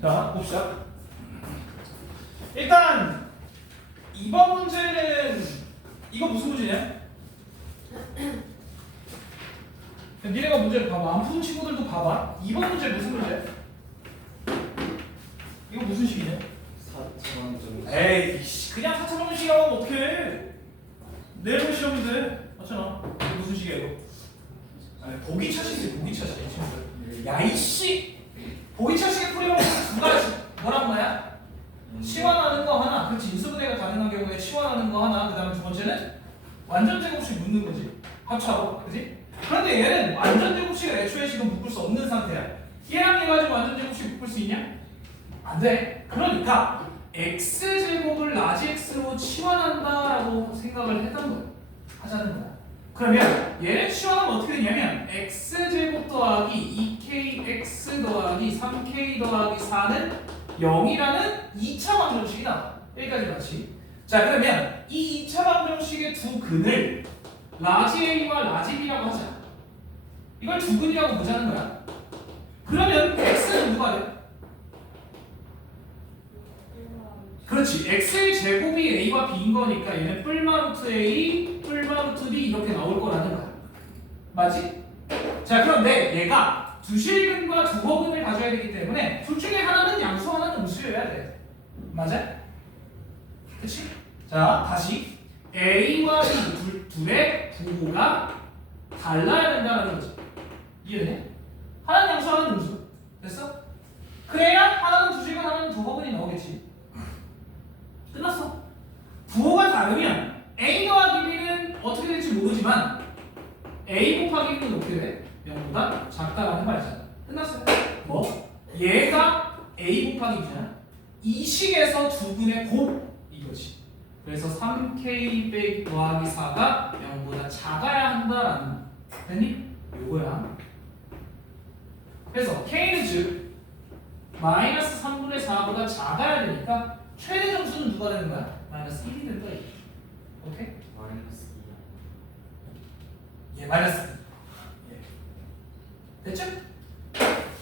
자, 봅시다. 일단 이번 문제는 이거 무슨 문제냐? 니네가 문제를 봐봐. 안 푸는 친구들도 봐봐. 이번 문제 무슨 문제? 이거 무슨 식이냐? 4,000원 에이, 그냥 4,000원 식이라고 하면 어떡해? 내일 시험인데 맞잖아. 이거 무슨 식이야 이거? 아니, 보기 차식이지, 보기 차식. 야 이씨, 보기 차식의 풀이라고 두 가지. 뭐란 말이야? 치환하는 거 하나, 그렇지. 인수분해가 가능한 경우에 치환하는 거 하나. 그다음에 두 번째는 완전 제곱식 묻는 거지. 합차로, 그렇지? 그런데 얘는 완전 제곱식을 애초에 지금 묶을 수 없는 상태야. 얘랑 얘 가지고 완전 제곱식 묶을 수 있냐? 안 돼. 그러니까 x 제곱을 라지 x로 치환한다라고 생각을 했던 거야. 하자는 거야. 그러면 얘를 치환하면 어떻게 되냐면 x 제곱 더하기 2kx 더하기 3k 더하기 4는 0이라는 2차 방정식이 나와. 여기까지 맞지? 자, 그러면 이 2차 방정식의 두 근을 라지 A와 라지 B라고 하자. 이걸 두 근이라고 보자는 거야. 그러면 x는 누가 돼? 그렇지. x의 제곱이 a와 b인 거니까 얘는 뿔마루트 a, 뿔마루트 b 이렇게 나올 거라는 거야. 맞지? 자, 그런데 얘가 두 실근과 두 허근을 가져야 되기 때문에 둘 중에 하나는 양수, 하나는 음수여야 돼. 맞아? 그치? 자, 다시 a와 b 둘의 부호가 달라야 된다는 거지. 이해되냐? 하나는 양수, 하나는 음수. 됐어? 그래야 하나는 두 실근, 하나는 두 허근이 나오겠지. 끝났어. 부호가 다르면 a 더하기 b는 어떻게 될지 모르지만 a 곱하기 b는 어떻게 돼? 0보다 작다라는 말이잖아. 끝났어요. 뭐? 얘가 a 곱하기 b잖아. 이 식에서 두 근의 곱 이거지. 그래서 3k 빼기 더하기 4가 0보다 작아야 한다라는 됐니? 요거야. 그래서 k는 즉 마이너스 3분의 4보다 작아야 되니까 최대 점수는 누가 되는 거야? 마이너스 1이 될 거야. 오케이? 마이너스 예, 마이너스. 예. 됐죠?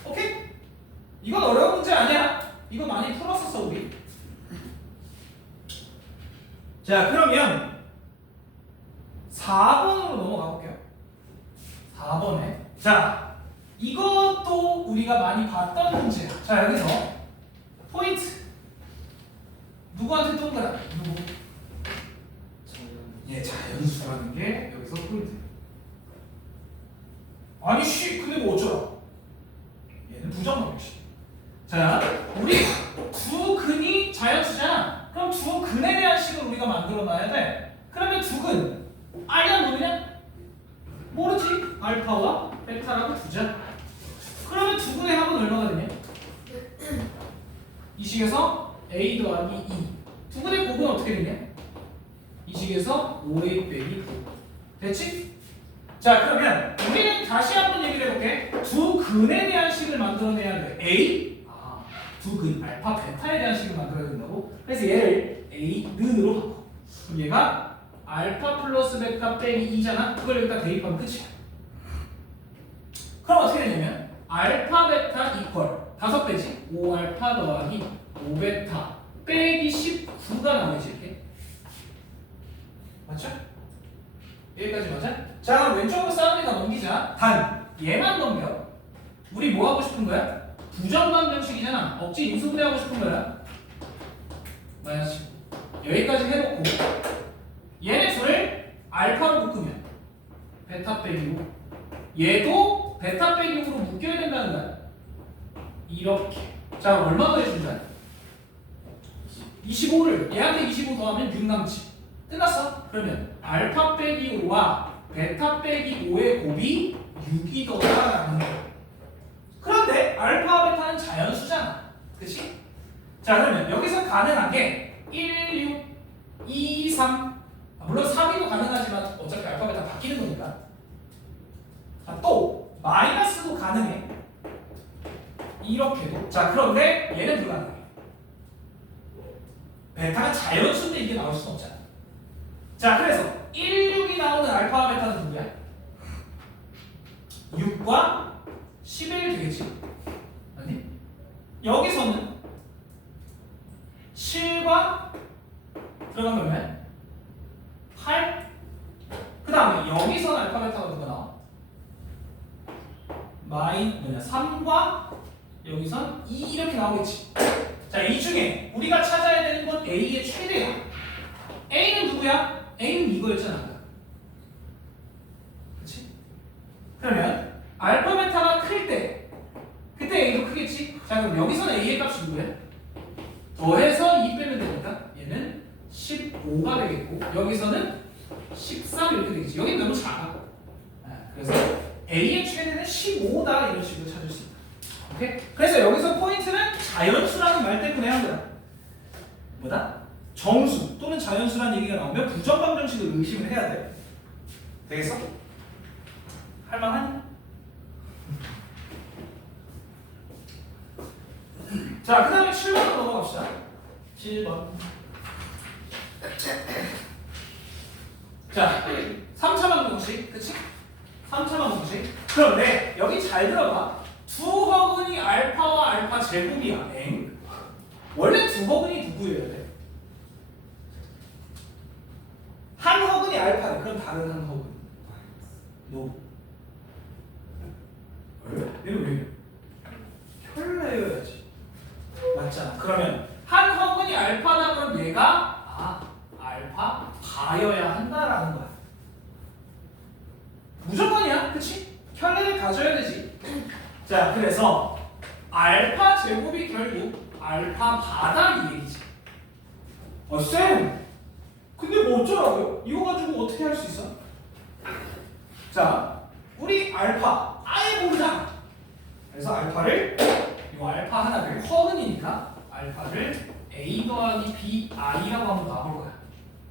오케이? 이건 어려운 문제 아니야. 이거 많이 풀었었어 우리. 자, 그러면 4번으로 넘어가 볼게요. 4번에 자, 이것도 우리가 많이 봤던 문제야. 자, 여기서 포인트. 누구한테 동그라? 누구? 예, 자연수라는 게 여기서 포인트. 아니 씨, 근데 뭐 어쩌라? 얘는 부정방정식. 자, 우리 두 근이 자연수잖아. 그럼 두 근에 대한 식을 우리가 만들어놔야 돼. 그러면 두 근 알냐 모르냐? 모르지. 알파와 베타라고 두자. 그러면 두 근의 합은 얼마가 되냐? 이 식에서 a 더하기 2. 두 근의 곱은 어떻게 되냐? 이 식에서 5a 빼기 9. 됐지? 자, 그러면 우리는 다시 한번 얘기를 해볼게. 두 근에 대한 식을 만들어내야 돼. A, 두 근, 알파, 베타에 대한 식을 만들어야 된다고. 그래서 얘를 A, 는으로 바꿔. 그럼 얘가 알파 플러스 베타 빼기 2잖아. 그걸 여기다 대입하면 끝이야. 그럼 어떻게 되냐면 알파, 베타 이퀄 5배지. 5알파 더하기 5베타 빼기 19가 나오지 이렇게. 맞죠? 여기까지 맞아? 자, 그럼 왼쪽으로 싸우니까 넘기자. 단 얘만 넘겨. 우리 뭐 하고 싶은 거야? 부정방정식이잖아. 억지 인수분해 하고 싶은 거야. 마이너스 19. 여기까지 해놓고 얘네 둘을 알파로 묶으면 베타 빼기 5. 얘도 베타 빼기 5로 묶여야 된다는 거야. 이렇게. 자, 그럼 얼마 더해준다? 25를 얘한테 25 더하면 6 남지. 끝났어. 그러면 알파 빼기 5와 베타 빼기 5의 곱이 6이 더라는 거야. 그런데 알파와 베타는 자연수잖아. 그치? 자, 그러면 여기서 가능한 게 1, 6, 2, 3. 물론 3이도 가능하지만 어차피 알파, 베타 바뀌는 거니까. 또 마이너스도 가능해. 이렇게도. 자, 그런데 얘는 불가능해. 베타가 자연수인데 이게 나올 수는 없잖아. 자, 그래서 1, 6이 나오는 알파와 베타는 누구야? 6과 11 되겠지? 아니? 여기서는 7과 들어간 거면 8. 그 다음에 여기서는 알파 베타가 누가 나와? 3과 여기선 2 이렇게 나오겠지. 자, 이 중에 우리가 찾아야 되는 건 A의 최대야. A는 누구야? A는 이거였잖아. 그치? 그러면 알파 베타가 클 때 그때 A도 크겠지? 자, 그럼 여기서는 A의 값이 누구야? 더해서 2 빼면 되니까 얘는 15가 되겠고 여기서는 13 이렇게 되겠지. 여기는 너무 작아. 그래서 A의 최대는 15다 이런 식으로 찾을 수 있다. 오케이? 그래서 여기서 포인트는 자연수라는 말 때문에 한 거야. 뭐다? 정수 또는 자연수라는 얘기가 나오면 부정방정식을 의심을 해야 돼. 되겠어? 할만하니? 자, 그 다음에 7번으로 넘어갑시다. 7번. 자, 3차 방정식, 그치? 3차 방정식. 그런데 여기 잘 들어봐. 두 허근이 알파와 알파 제곱이야. 엥? 원래 두 허근이 누구예요? 돼? 한 허근이 알파네. 그럼 다른 한 허근. 노. 얘는 왜 이래? 혈내여야지. 맞잖아. 그러면 한 허근이 알파다 그럼 얘가 알파 바여야 한다라는 거야. 무조건이야. 그치? 혈내를 가져야 되지. 자, 그래서 알파 제곱이 결국 알파 바다 이 얘기지. 쌤! 근데 뭐 어쩌라고요? 이거 가지고 어떻게 할 수 있어? 자, 우리 알파 아예 모르잖아. 그래서 알파를 이거 알파 하나를 허근이니까 알파를 a 더하기 b i라고 한번 놔볼 거야.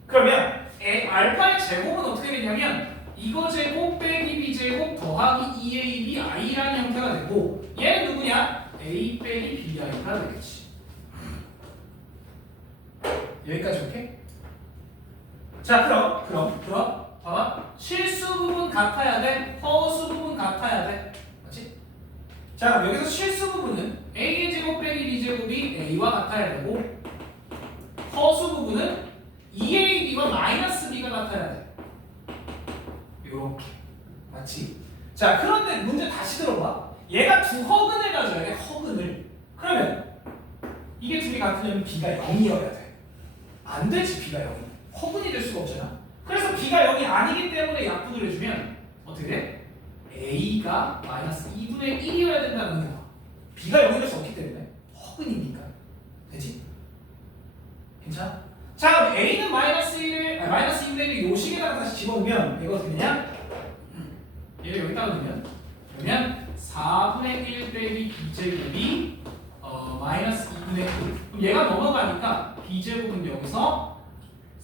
그러면 알파의 제곱은 어떻게 되냐면 이거 제곱 빼기 b 제곱 더하기 2ab i라는 형태가 되고 얘는 누구냐? a 빼기 b i가 되겠지. 여기까지 오케이? 자, 그럼 봐봐. 실수 부분 같아야 돼. 허수 부분 같아야 돼. 맞지? 자, 그럼 여기서 실수 부분은 a의 제곱 빼기 b 제곱이 a와 같아야 되고 허수 부분은 2ab와 마이너스 b가 같아야 돼. 요렇게. 맞지? 자, 그런데 문제 다시 들어봐. 얘가 두 허근을 가져야 돼. 허근을. 그러면 이게 둘이 같으면 b가 0이어야 돼. 안 되지. b가 0이. 허근이 될 수가 없잖아. 그래서 b가 0이 아니기 때문에 약분을 해주면 어떻게 돼? a가 마이너스 2분의 1이어야 된다는 거야. b가 0이 될 수 없기 때문에 허근이니까. 되지? 괜찮아? 자, 그럼 a는 마이너스 2분의 1을 요 식에다가 다시 집어넣으면 얘가 어떻게 되냐? 얘를 여기다가 넣으면 그러면 4분의 1 빼기 b제곱이 마이너스 2분의 1. 그럼 얘가 넘어가니까 b제곱은 여기서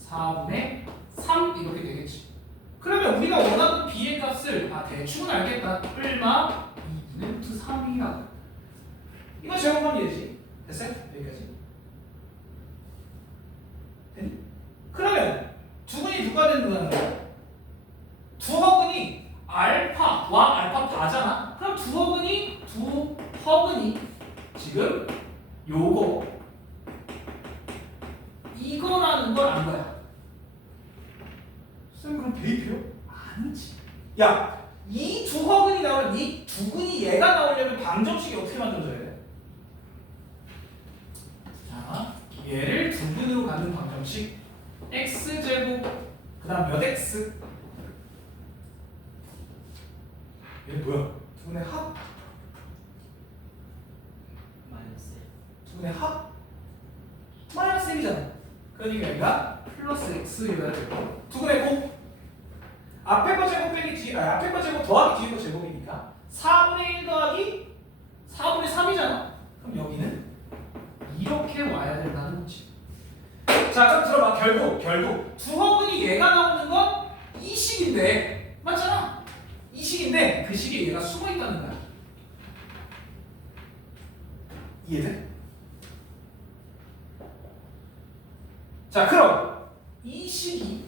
4분의 3 이렇게 되겠지. 그러면 우리가 원하는 b의 값을 대충은 알겠다. 얼마? 2분의 루트 3이라고. 이거 제곱하면 되지. 됐어요? 여기까지. 됐니? 그러면 두근이 누가 된다는 거야? 두 허근이 알파와 알파 바잖아. 그럼 두 허근이 지금 요거 이거라는 걸 안 거야. 쌤, 그럼 대입해요? 아니지. 야, 이 두 허근이 나오려면 이 두근이 얘가 나오려면 방정식이 어떻게 만들어져야 돼? 자, 얘를 두근으로 갖는 방정식 x제곱 그 다음 몇 x 얘는 뭐야? 두근의 합? 마이너스 두근의 합? 마이너스 1이잖아. 그러니까 얘가 플러스 x가 되고 두근의 곱 앞에 거 제곱 빼기 앞에 거 제곱 더하기 뒤에 거 제곱이니까 4분의 1 더하기 4분의 3이잖아. 그럼 여기는 이렇게 와야 된다는 거지. 자, 그럼 들어봐. 결국 두 허근이 얘가 나오는 건 이 식인데 맞잖아. 이 식인데 그 식에 얘가 숨어 있다는 거야. 이해돼? 자, 그럼 이 식이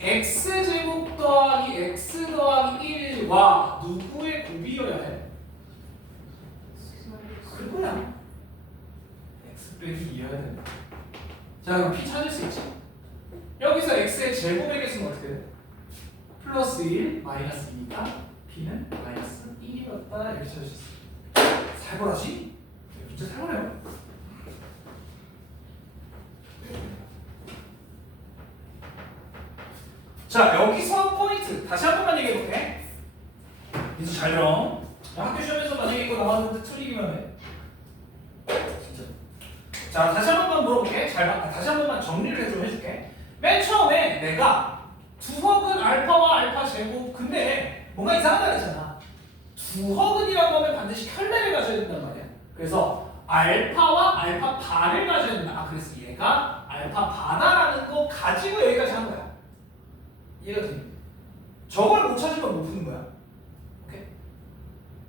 x제곱 더하기 x 더하기 1과 누구의 곱이어야 해? 그거야. 빼기 2여야 된다. 자 그럼 p 찾을 수 있지. 여기서 x의 제곱의 개수는 어떻게 돼? 플러스 1 마이너스 2가 p는 마이너스 1이었다 이렇게 찾을 수 있어. 살벌하지? 진짜 살벌해요. 자 여기서 포인트 다시 한 번만 얘기해 볼게. 이제 잘 들어. 학교 시험에서 만약에 이거 나왔는데 틀리기만 해. 진짜. 자 다시 한 번만 물어볼게. 다시 한 번만 정리를 좀 해줄게. 맨 처음에 내가 두허근 알파와 알파 제곱 근데 뭔가 이상하다 그랬잖아. 두허근이라고 하면 반드시 켤레를 가져야 된단 말이야. 그래서 알파와 알파 반을 가져야 된다. 아 그래서 얘가 알파 반이라는 거 가지고 여기까지 한 거야. 이해가 되니? 저걸 못 찾으면 못 푸는 거야. 오케이?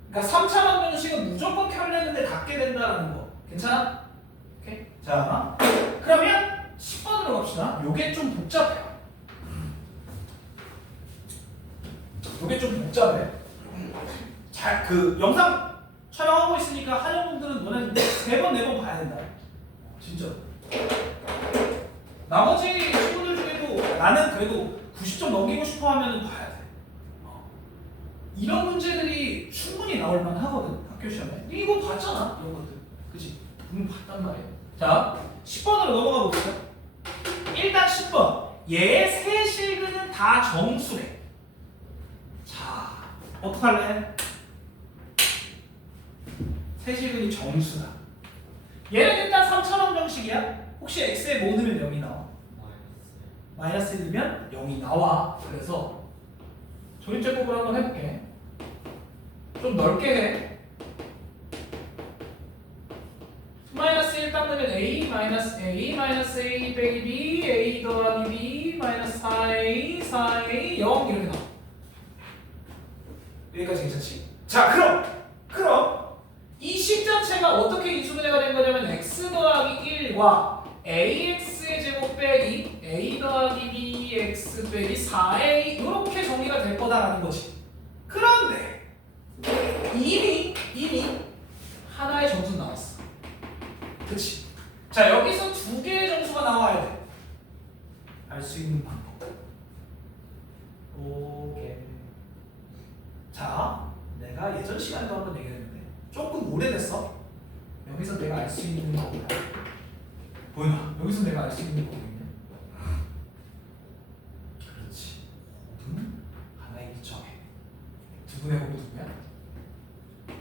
그러니까 3차 방정식은 무조건 켤레는데 닿게 된다는 거. 괜찮아? 오케이? 자, 그러면 10번으로 갑시다. 요게 좀 복잡해요. 요게 좀 복잡해. 잘, 영상 촬영하고 있으니까 하는 분들은 너네 3번, 4번 봐야 된다. 진짜. 나머지 친구들 중에도 나는 그래도 90점 넘기고 싶어 하면 봐야 돼. 이런 문제들이 충분히 나올 만하거든 학교 시험에. 이거 봤잖아 이런 것들. 그치? 분명 봤단 말이에요. 자 10번으로 넘어가 봅시다. 일단 10번 얘의 세실근은 다 정수래. 자 어떡할래? 세실근이 정수다. 얘는 일단 3차 방정식이야. 혹시 x에 뭐 넣으면 0이 나와? 마이너스 1이면 0이 나와. 그래서 조립제곱을 한번 해볼게. 좀 넓게 해. 마이너스 1 딱 넣으면 a 마이너스 a 마이너스 a 빼기 b a 더하기 b 마이너스 4a 4a 0 이렇게 나와. 여기까지 괜찮지? 자 그럼 이 식 자체가 어떻게 인수분해가 된 거냐면 x 더하기 1과 ax의 제곱 빼기 a 더하기 bx 빼기 4a 이렇게 정리가 될 거다라는 거지. 그런데 이미 하나의 점수 나왔어. 그치? 자 여기서 2개의 점수가 나와야 돼. 알 수 있는 방법. 오케이. 자 내가 예전 시간에도 한번 얘기했는데 조금 오래됐어. 여기서 내가 알 수 있는 거구나. 보이나? 여기서 내가 알 수 있는 거거든요. 그렇지. 곱은 하나의 일정해. 두분의 곱이 누구야?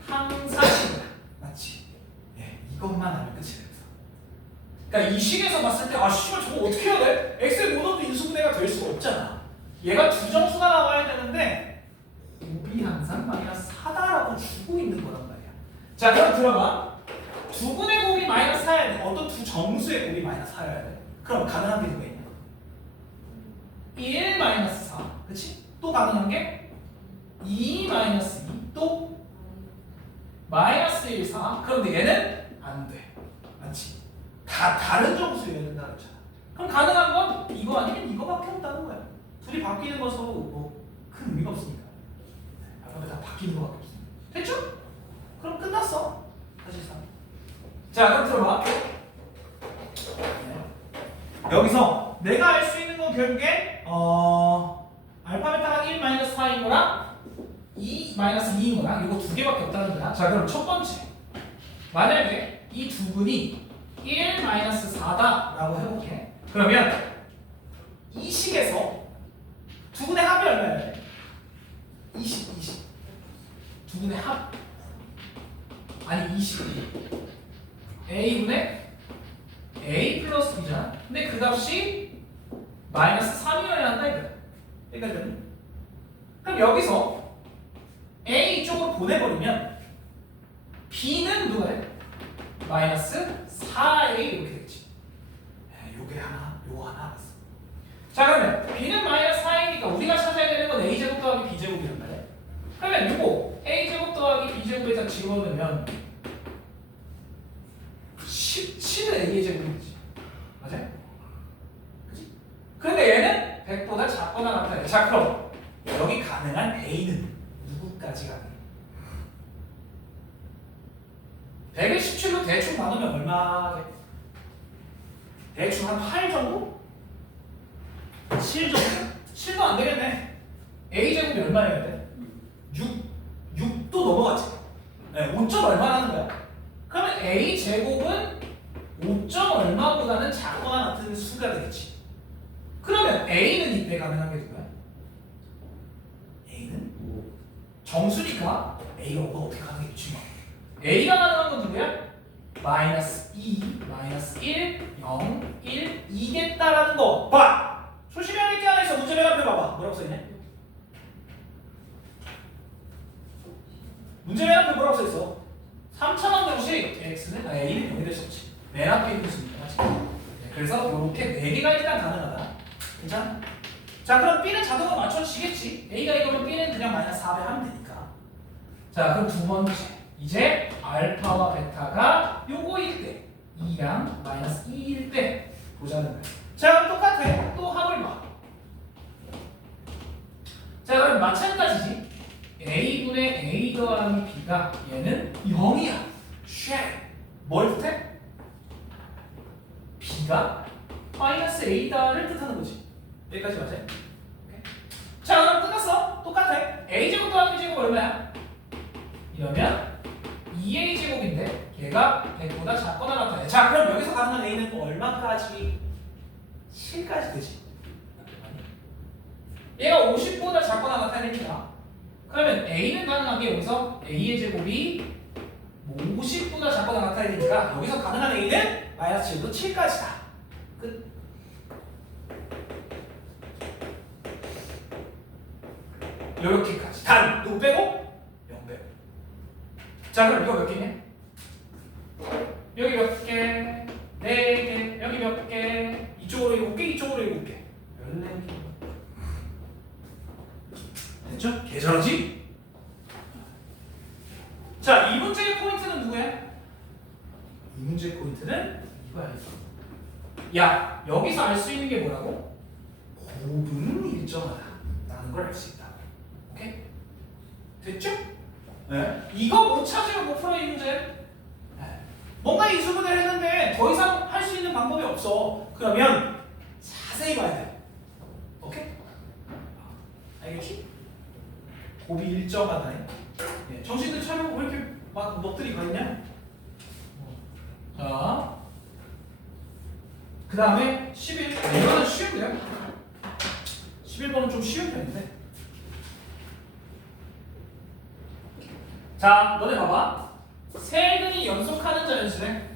항사식이야. 맞지? 예, 이것만 알면 끝이 됩니다. 그러니까 이 식에서 봤을 때 아 씨발 저거 어떻게 해야 돼? x의 모너도 인수분해가 될 수가 없잖아. 얘가 두 정수가 나와야 되는데 곱이 항상 마이너스 4다라고 주고 있는 거란 말이야. 자 그럼 들어봐. 두 분의 곱이 마이너스 4여야 돼. 어떤 두 정수의 곱이 마이너스 4여야 돼. 그럼 가능한 게 누가 있냐? 1 마이너스 4. 그치? 또 가능한 게 2 마이너스 2. 또 마이너스 1, 4. 그런데 얘는 안 돼. 맞지? 다 다른 정수여야 된다 그랬잖아. 그럼 가능한 건 이거 아니면 이거밖에 없다는 거야. 둘이 바뀌는 건 서로 뭐 큰 의미가 없으니까. 그런데 다 바뀌는 거밖에 없으니까. 됐죠? 그럼 끝났어. 사실상. 자 그럼 들어봐. 여기서 내가 알 수 있는 건 결국에 알파 베타가 1 마이너스 4인 거랑 2 마이너스 2인 거랑 이거 두 개밖에 없다는 거야. 자 그럼 첫 번째 만약에 이 두 분이 1 마이너스 4다 라고 해볼게. 그러면 이 식에서 두 분의 합이 얼마야 돼? 20 두 분의 합 아니 20 a분의 a 플러스 b잖아. 근데 그 값이 마이너스 3이어야 한다 이거야. 여기까지. 그럼 여기서 a 이쪽으로 보내버리면 b는 누가 돼? 마이너스 4a 이렇게 되겠지. 요게 하나, 요거 하나 알았어. 자 그러면 b는 마이너스 4이니까 우리가 찾아야 되는 건 a제곱 더하기 b제곱이란 말이야. 그러면 요거 a제곱 더하기 b제곱에다 집어넣으면 17은 a의 제곱이지. 맞아? 그치? 근데 얘는 100보다 작거나 같아요. 자 그럼 여기 가능한 a는 누구까지 가능해? 100을 17로 대충 나누면 얼마게? 대충 한 8 정도? 7 정도? 7도 안 되겠네. a제곱이 얼마여야 돼? 6도 넘어갔지. 네, 5점 얼마 하는 거야? 그러면 a제곱은 5점 얼마보다는 작거나 같은 수가 되겠지. 그러면 a는 이때 가능한 게 누구야? a는 정수니까 a가 5가 어떻게 가능했지? a가 가능한 건 누구야? 마이너스 2, 마이너스 1, 0, 1, 2겠다라는 거. 봐! 초심형 있게 하나 있어. 문제 맨 앞에 봐봐. 뭐라고 써있냐? 문제 맨 앞에 뭐라고 써있어? 3차원 정식 x는 a는 0이 될 수 없지. 맨 앞에 있는 수니까 맞지? 네, 그래서 이렇게 4개가 일단 가능하다. 괜찮아? 자 그럼 b는 자동으로 맞춰지겠지. a가 이거면 b는 그냥 마이너스 4배 하면 되니까. 자 그럼 두 번째. 이제 알파와 베타가 요거일 때 2랑 마이너스 2일 때 보자는 거야. 자 그럼 똑같아. 또 합을 봐. 자 그럼 마찬가지지. a분의 a 더하기 b가 얘는 0이야. 쉐. 뭘 뜻해? b가 마이너스 a다를 뜻하는 거지. 여기까지 맞아요? 오케이. 자 그럼 끝났어. 똑같아. a제곱 더하기 b제곱 얼마야? 이러면 2a제곱인데 걔가 100보다 작거나 같아요. 자 그럼 여기서 가능한 a는 또 얼마까지? 7까지 되지. 얘가 50보다 작거나 같아야 되니까 그러면 a는 가능한 게 여기서 a의 제곱이 50보다 작거나 같아야 되니까 여기서 가능한 a는 마이너스 7도 7까지다. 끝. 요렇게까지. 단 누구 빼고? 0 빼고. 자 그럼 이거 몇 개냐? 여기 몇 개? 4개. 여기 몇 개? 이쪽으로 7개, 이쪽으로 7개. 14개. 됐죠? 개잘하지? 자, 이 문제의 포인트는 누구야? 이 문제의 포인트는 이거야. 야, 여기서 알 수 있는 게 뭐라고? 곱은 일정하다 라는 걸 알 수 있다. 오케이? 됐죠? 네. 이거 못 찾으면 못 풀어 이 문제. 네. 뭔가 인수분해를 했는데 더 이상 할 수 있는 방법이 없어. 그러면 자세히 봐야 돼. 오케이? 알겠지? 곱이 일정하다. 네. 정신들 차리고 왜 이렇게 막 넋들이 가 있냐? 자, 그 다음에 11. 이거는 쉬운데요? 11번은 좀 쉬운 편인데. 자, 너네 봐봐. 세근이 연속하는 자연수래.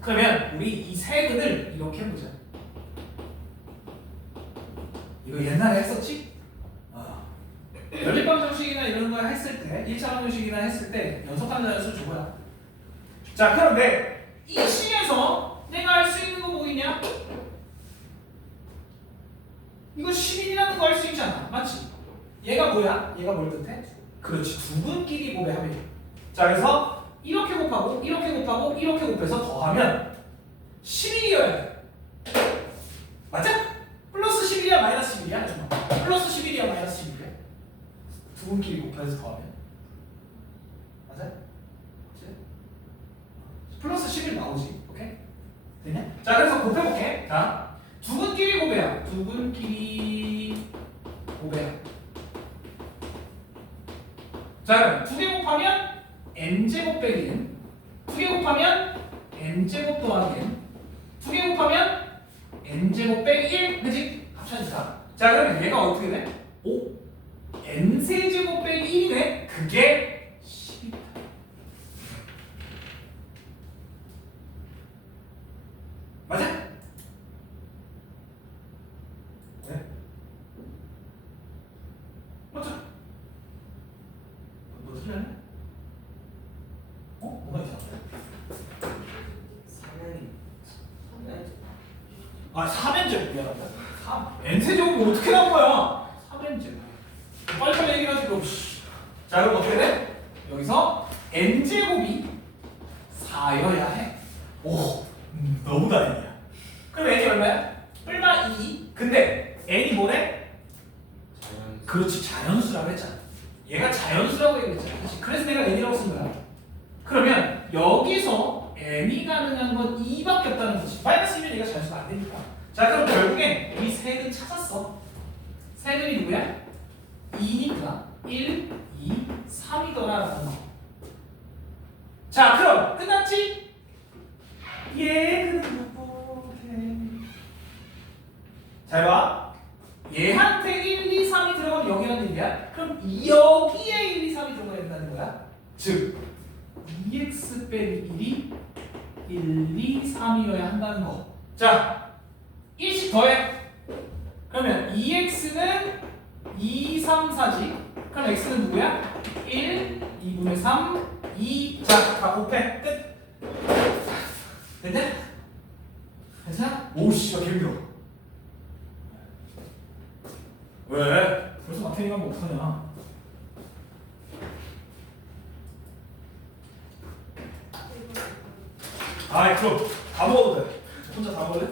그러면 우리 이 세근을 이렇게 해보자. 이거 옛날에 했었지? 연립방 정식이나 이런 거 했을 때 1차 방정식이나 했을 때 연속하는 자연수 줘봐요. 자 그런데 이 식에서 내가 알 수 있는 거 보이냐? 이거 10인이라는 거 알 수 있잖아. 맞지? 얘가 뭐야? 얘가 뭘 뜻해? 그렇지. 두 분끼리 곱의 합이야. 자 그래서 이렇게 곱하고 이렇게 곱하고 이렇게 곱해서 더하면 11이어야 돼. 맞아? 플러스 11이야 마이너스 11이야? 잠깐만. 플러스 11이야 마이너스 11이야? 두 분끼리 곱해서 더하면 맞아? 그치? 플러스 11 나오지. 오케이? 되냐? 자 그래서 곱해볼게. 자 두 분끼리 곱해야. 두 분끼리 곱해야. 자 그럼 두 개 곱하면 n제곱 빼기 n, 두 개 곱하면 n제곱 더하기 n, 두 개 곱하면 n제곱 빼기 1, 그치? 합쳐진다. 자 그러면 얘가 어떻게 돼? 오? n세제곱 빼기 1이네? 그게 10이다. 맞아? 네? 맞아? 뭐 틀렸네? 뭐가 이상한데? 3n제곱 미안하다. n세제곱이 어떻게 나온 거야? 3n제곱. 빨리빨리 얘기를 하지 그럼. 자 그럼 어떻게 돼? 여기서 n제곱이 4여야 해. 오 너무 다행이야. 그럼 n이 얼마야? 얼마 2. 근데 n이 뭐래? 자연수. 그렇지 자연수라고 했잖아. 얘가 자연수라고 얘기했잖아. 그래서 내가 n이라고 쓴 거야. 그러면 여기서 n이 가능한 건 2밖에 없다는 거지. 마이너스 2면 얘가 자연수가 안 되니까. 자, 그럼 결국엔 우리 색은 찾았어. 색은 누구야? 2니까 1, 2, 3이더라라는 거. 자, 그럼 끝났지? 예, 잘 봐. 얘한테 1, 2, 3이 들어가면 여기라는 얘기야. 그럼 여기에 1, 2, 3이 들어가야 된다는 거야. 즉 2x 빼기 1이 1, 2, 3이어야 한다는 거. 자, 1씩 더해. 그러면 2x는 2, 3, 4지. 그럼 x는 누구야? 1, 2분의 3, 2. 자, 다 곱해. 끝. 됐냐? 괜찮아? 오씨, 개 힘들어. 왜? 벌써 마태니까 뭐 어떡하냐? 아이, 그럼 다 먹어도 돼. 혼자 다 먹을래?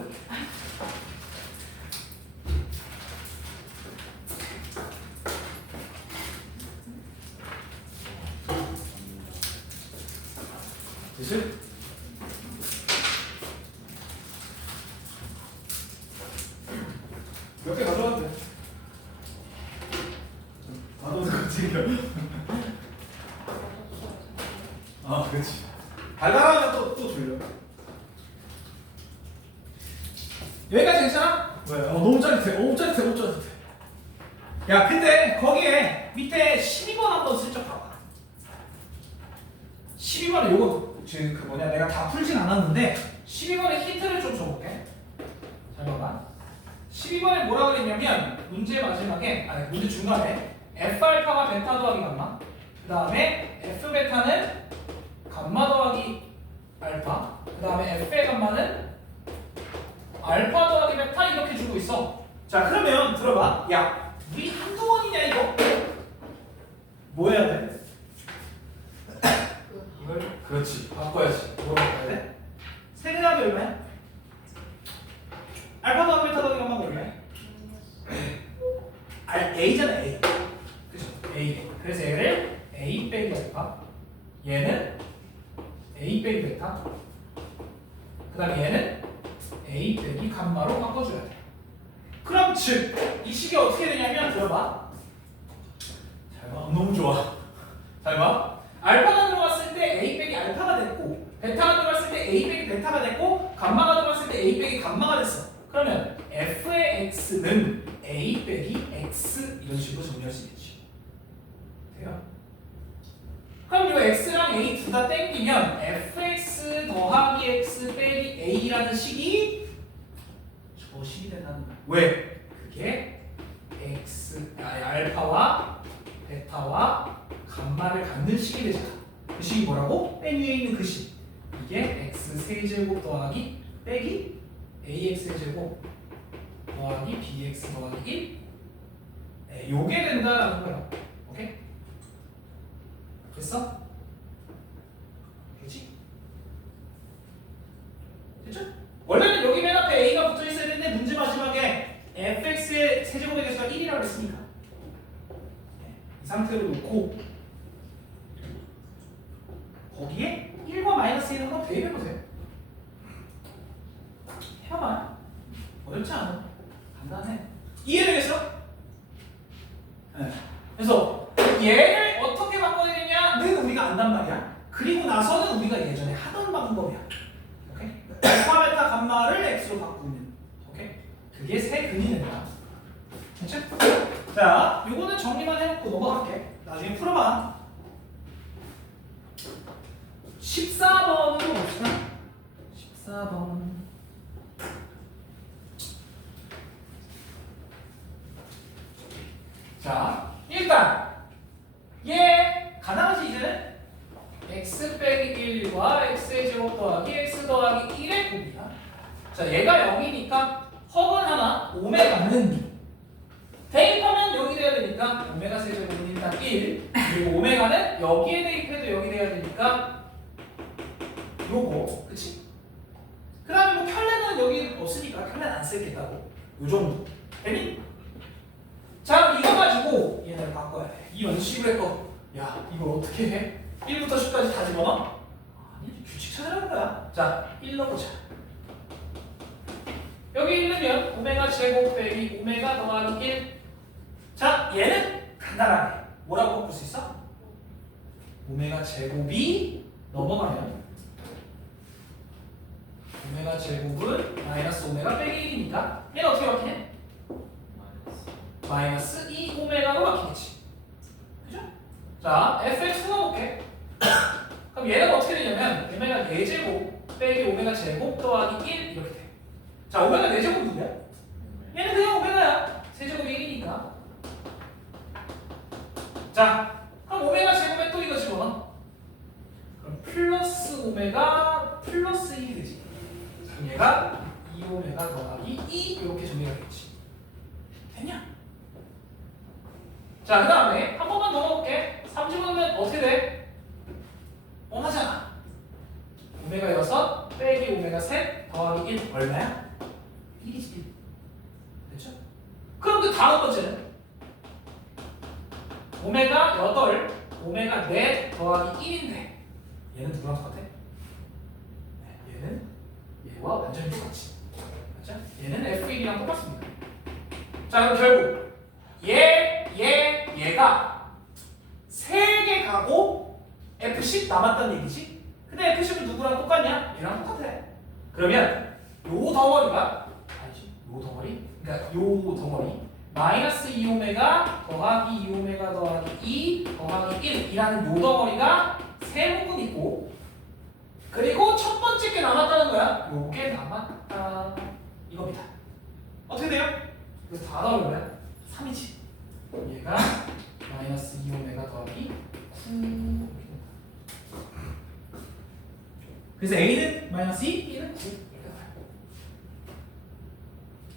됐지? 몇 개 가져가도 돼. 나도 지금. 아, 그렇지. 달달하면 또 졸려. 여기까지 괜찮아? 왜? 너무 짜릿해. 너무 짜릿해. 너무 짜릿해. 야, 근데 거기에 밑에 12번 한번 슬쩍 봐봐. 12번은 요거 지금 그 뭐냐 내가 다 풀진 않았는데 12번에 힌트를 좀 줘볼게. 잘 봐봐. 12번에 뭐라 그랬냐면 문제 마지막에 아니 문제 중간에 f 알파가 베타 더하기 감마 그 다음에 f 베타는 감마 더하기 알파 그 다음에 f의 감마는 알파 더하기 베타 이렇게 주고 있어. 자, 그러면 들어봐. 야, 우리 한두 번이냐 이거? 뭐 해야 돼? 이걸 그렇지 바꿔야지. 뭐로 바꿔야 돼? 세대합이 얼마야? 알파 더하기 베타 더하기 감마가 얼마야? A잖아 A. 그죠? A. 그래서 얘를 A 빼기 알파 얘는 A 빼기 베타 그 다음에 얘는 A 빼기 감마로 바꿔줘야 돼. 그럼 즉 이 식이 어떻게 되냐면 들어봐. 잘 봐. 너무 좋아. 잘 봐. 알파가 들어갔을 때 A 빼기 알파가 됐고 베타가 들어갔을 때 A 빼기 베타가 됐고 감마가 들어갔을 때 A 빼기 감마가 됐어. 그러면 f의 x는 a 빼기 x 이런 식으로 정리할 수 있겠지. 돼요? 그럼 이 x랑 a 둘 다 땡기면 fx 더하기 x 빼기 a라는 식이 저 식이 된다는 거야. 왜? 그게 알파와 베타와 감마를 갖는 식이 되잖아. 그 식이 뭐라고? 맨 위에 있는 그 식. 이게 x 세제곱 더하기 빼기 ax 제곱 더하기 bx 더하기 1 네, 요게 된다라는 거야. 오케이? 됐어? 되지? 됐죠? 원래는 여기 맨 앞에 a가 붙어 있어야 되는데 문제 마지막에 fx의 세제곱의 개수가 1이라고 했으니까 이 상태로 놓고 거기에 1과 마이너스 1을 한번 대입해보세요. 해봐. 어렵지 않아. 간단해. 이해되겠어? 네. 그래서 얘를 어떻게 바꿔야 되냐는 우리가 안단 말이야. 그리고 나서는 우리가 예전에 하던 방법이야. 오케이? 알파, 베타, 감마를 x로 바꾸는. 오케이? 그게 세 근이 된다. 됐죠? 자, 요거는 정리만 해놓고 넘어갈게. 나중에 풀어봐. 14번으로 봅시다. 14번. 자, 일단 얘 가능하지 이제는? x 빼기 1과 x의 제곱 더하기 x 더하기 1의 곱이야. 자, 얘가 0이니까 허근 하나 오메가는 대입하면 여기 돼야 되니까 오메가 세제곱은 일단 1 그리고 오메가는 여기에 대입해도 여기 돼야 되니까 요거 그치? 그 다음에 뭐 켤레는 여기 없으니까 켤레는 안 쓸겠다고 요 정도 되니? 자, 이거 가지고 얘네를 바꿔야 돼. 이런 식으로 했거 야, 이걸 어떻게 해? 1부터 10까지 다 집어넣어? 아니 규칙 찾으라는 거야. 자 1 넣어보자. 여기 1 넣으면 오메가 제곱 빼기 오메가 더하기 1. 자 얘는 간단하게 뭐라고 바꿀 수 있어? 오메가 제곱이 넘어가면 오메가 제곱은 마이너스 오메가 빼기 1이니까 얘는 어떻게 바뀌냐? 마이너스 2 오메가로 바뀌겠지. 그죠? 자 fx 넣어볼게. 그럼 얘는 어떻게 되냐면 오메가 4제곱 빼기 오메가 제곱 더하기 1 이렇게 돼. 자 오메가 4제곱 누구야? 얘는 그냥 오메가야. 세제곱이 1이니까. 자 그럼 오메가 제곱에 또 이거 집어넣어. 그럼 플러스 오메가 플러스 1이 되지. 그럼 얘가 2오메가 더하기 2 이렇게 정리가 되겠지. 됐냐? 자 그 다음에 한 번만 더 넣어볼게. 3 집어넣으면 어떻게 돼? 하잖아. 오메가 6 빼기 오메가 3 더하기 1 얼마야? 1이지 1. 됐죠? 그럼 그 다음 번째는 오메가 8 오메가 4 더하기 1인데 얘는 누구랑 똑같아? 네, 얘는 얘와 완전히 똑같지. 맞죠? 얘는 F1이랑 똑같습니다. 자 그럼 결국 얘가 3개 가고 F10 남았다는 얘기지? 근데 F10은 누구랑 똑같냐? 얘랑 똑같아. 그러면 요 덩어리가 아니지 요 덩어리? 그러니까 요 덩어리 마이너스 2오메가 더하기 2오메가 더하기 2 더하기 1이라는 요 덩어리가 세 묶음 있고 그리고 첫 번째 게 남았다는 거야. 요게 남았다 이겁니다. 어떻게 돼요? 이거 다 더하면 3이지. 얘가 마이너스 2오메가 더하기 9. 그래서 A는 마이너스 2, B는 9 이렇게 나와요.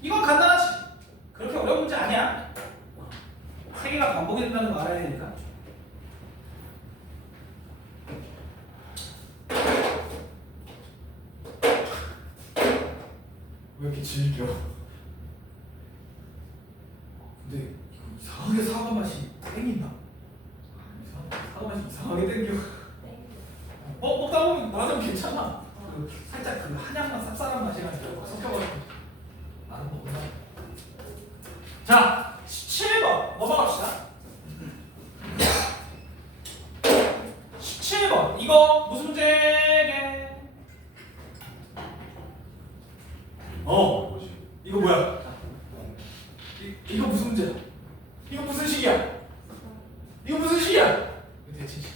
이건 간단하지. 그렇게 어려운 문제 아니야. 세 개가 반복이 된다는 거 알아야 되니까. 왜 이렇게 질겨? 근데 이거 이상하게 사과 맛이 땡긴다. 사과 맛이 이상하게 땡겨. 먹다 보면 나는 괜찮아. 살짝 그 한약맛 쌉쌀한 맛이랑 섞여가지고 나는 먹나. 자, 17번 넘어갑시다. 17번 이거 무슨 문제게? 이거 뭐야? 이거 무슨 문제야? 이거 무슨 식이야? 이거 무슨 식이야? 이거 대칭식이야.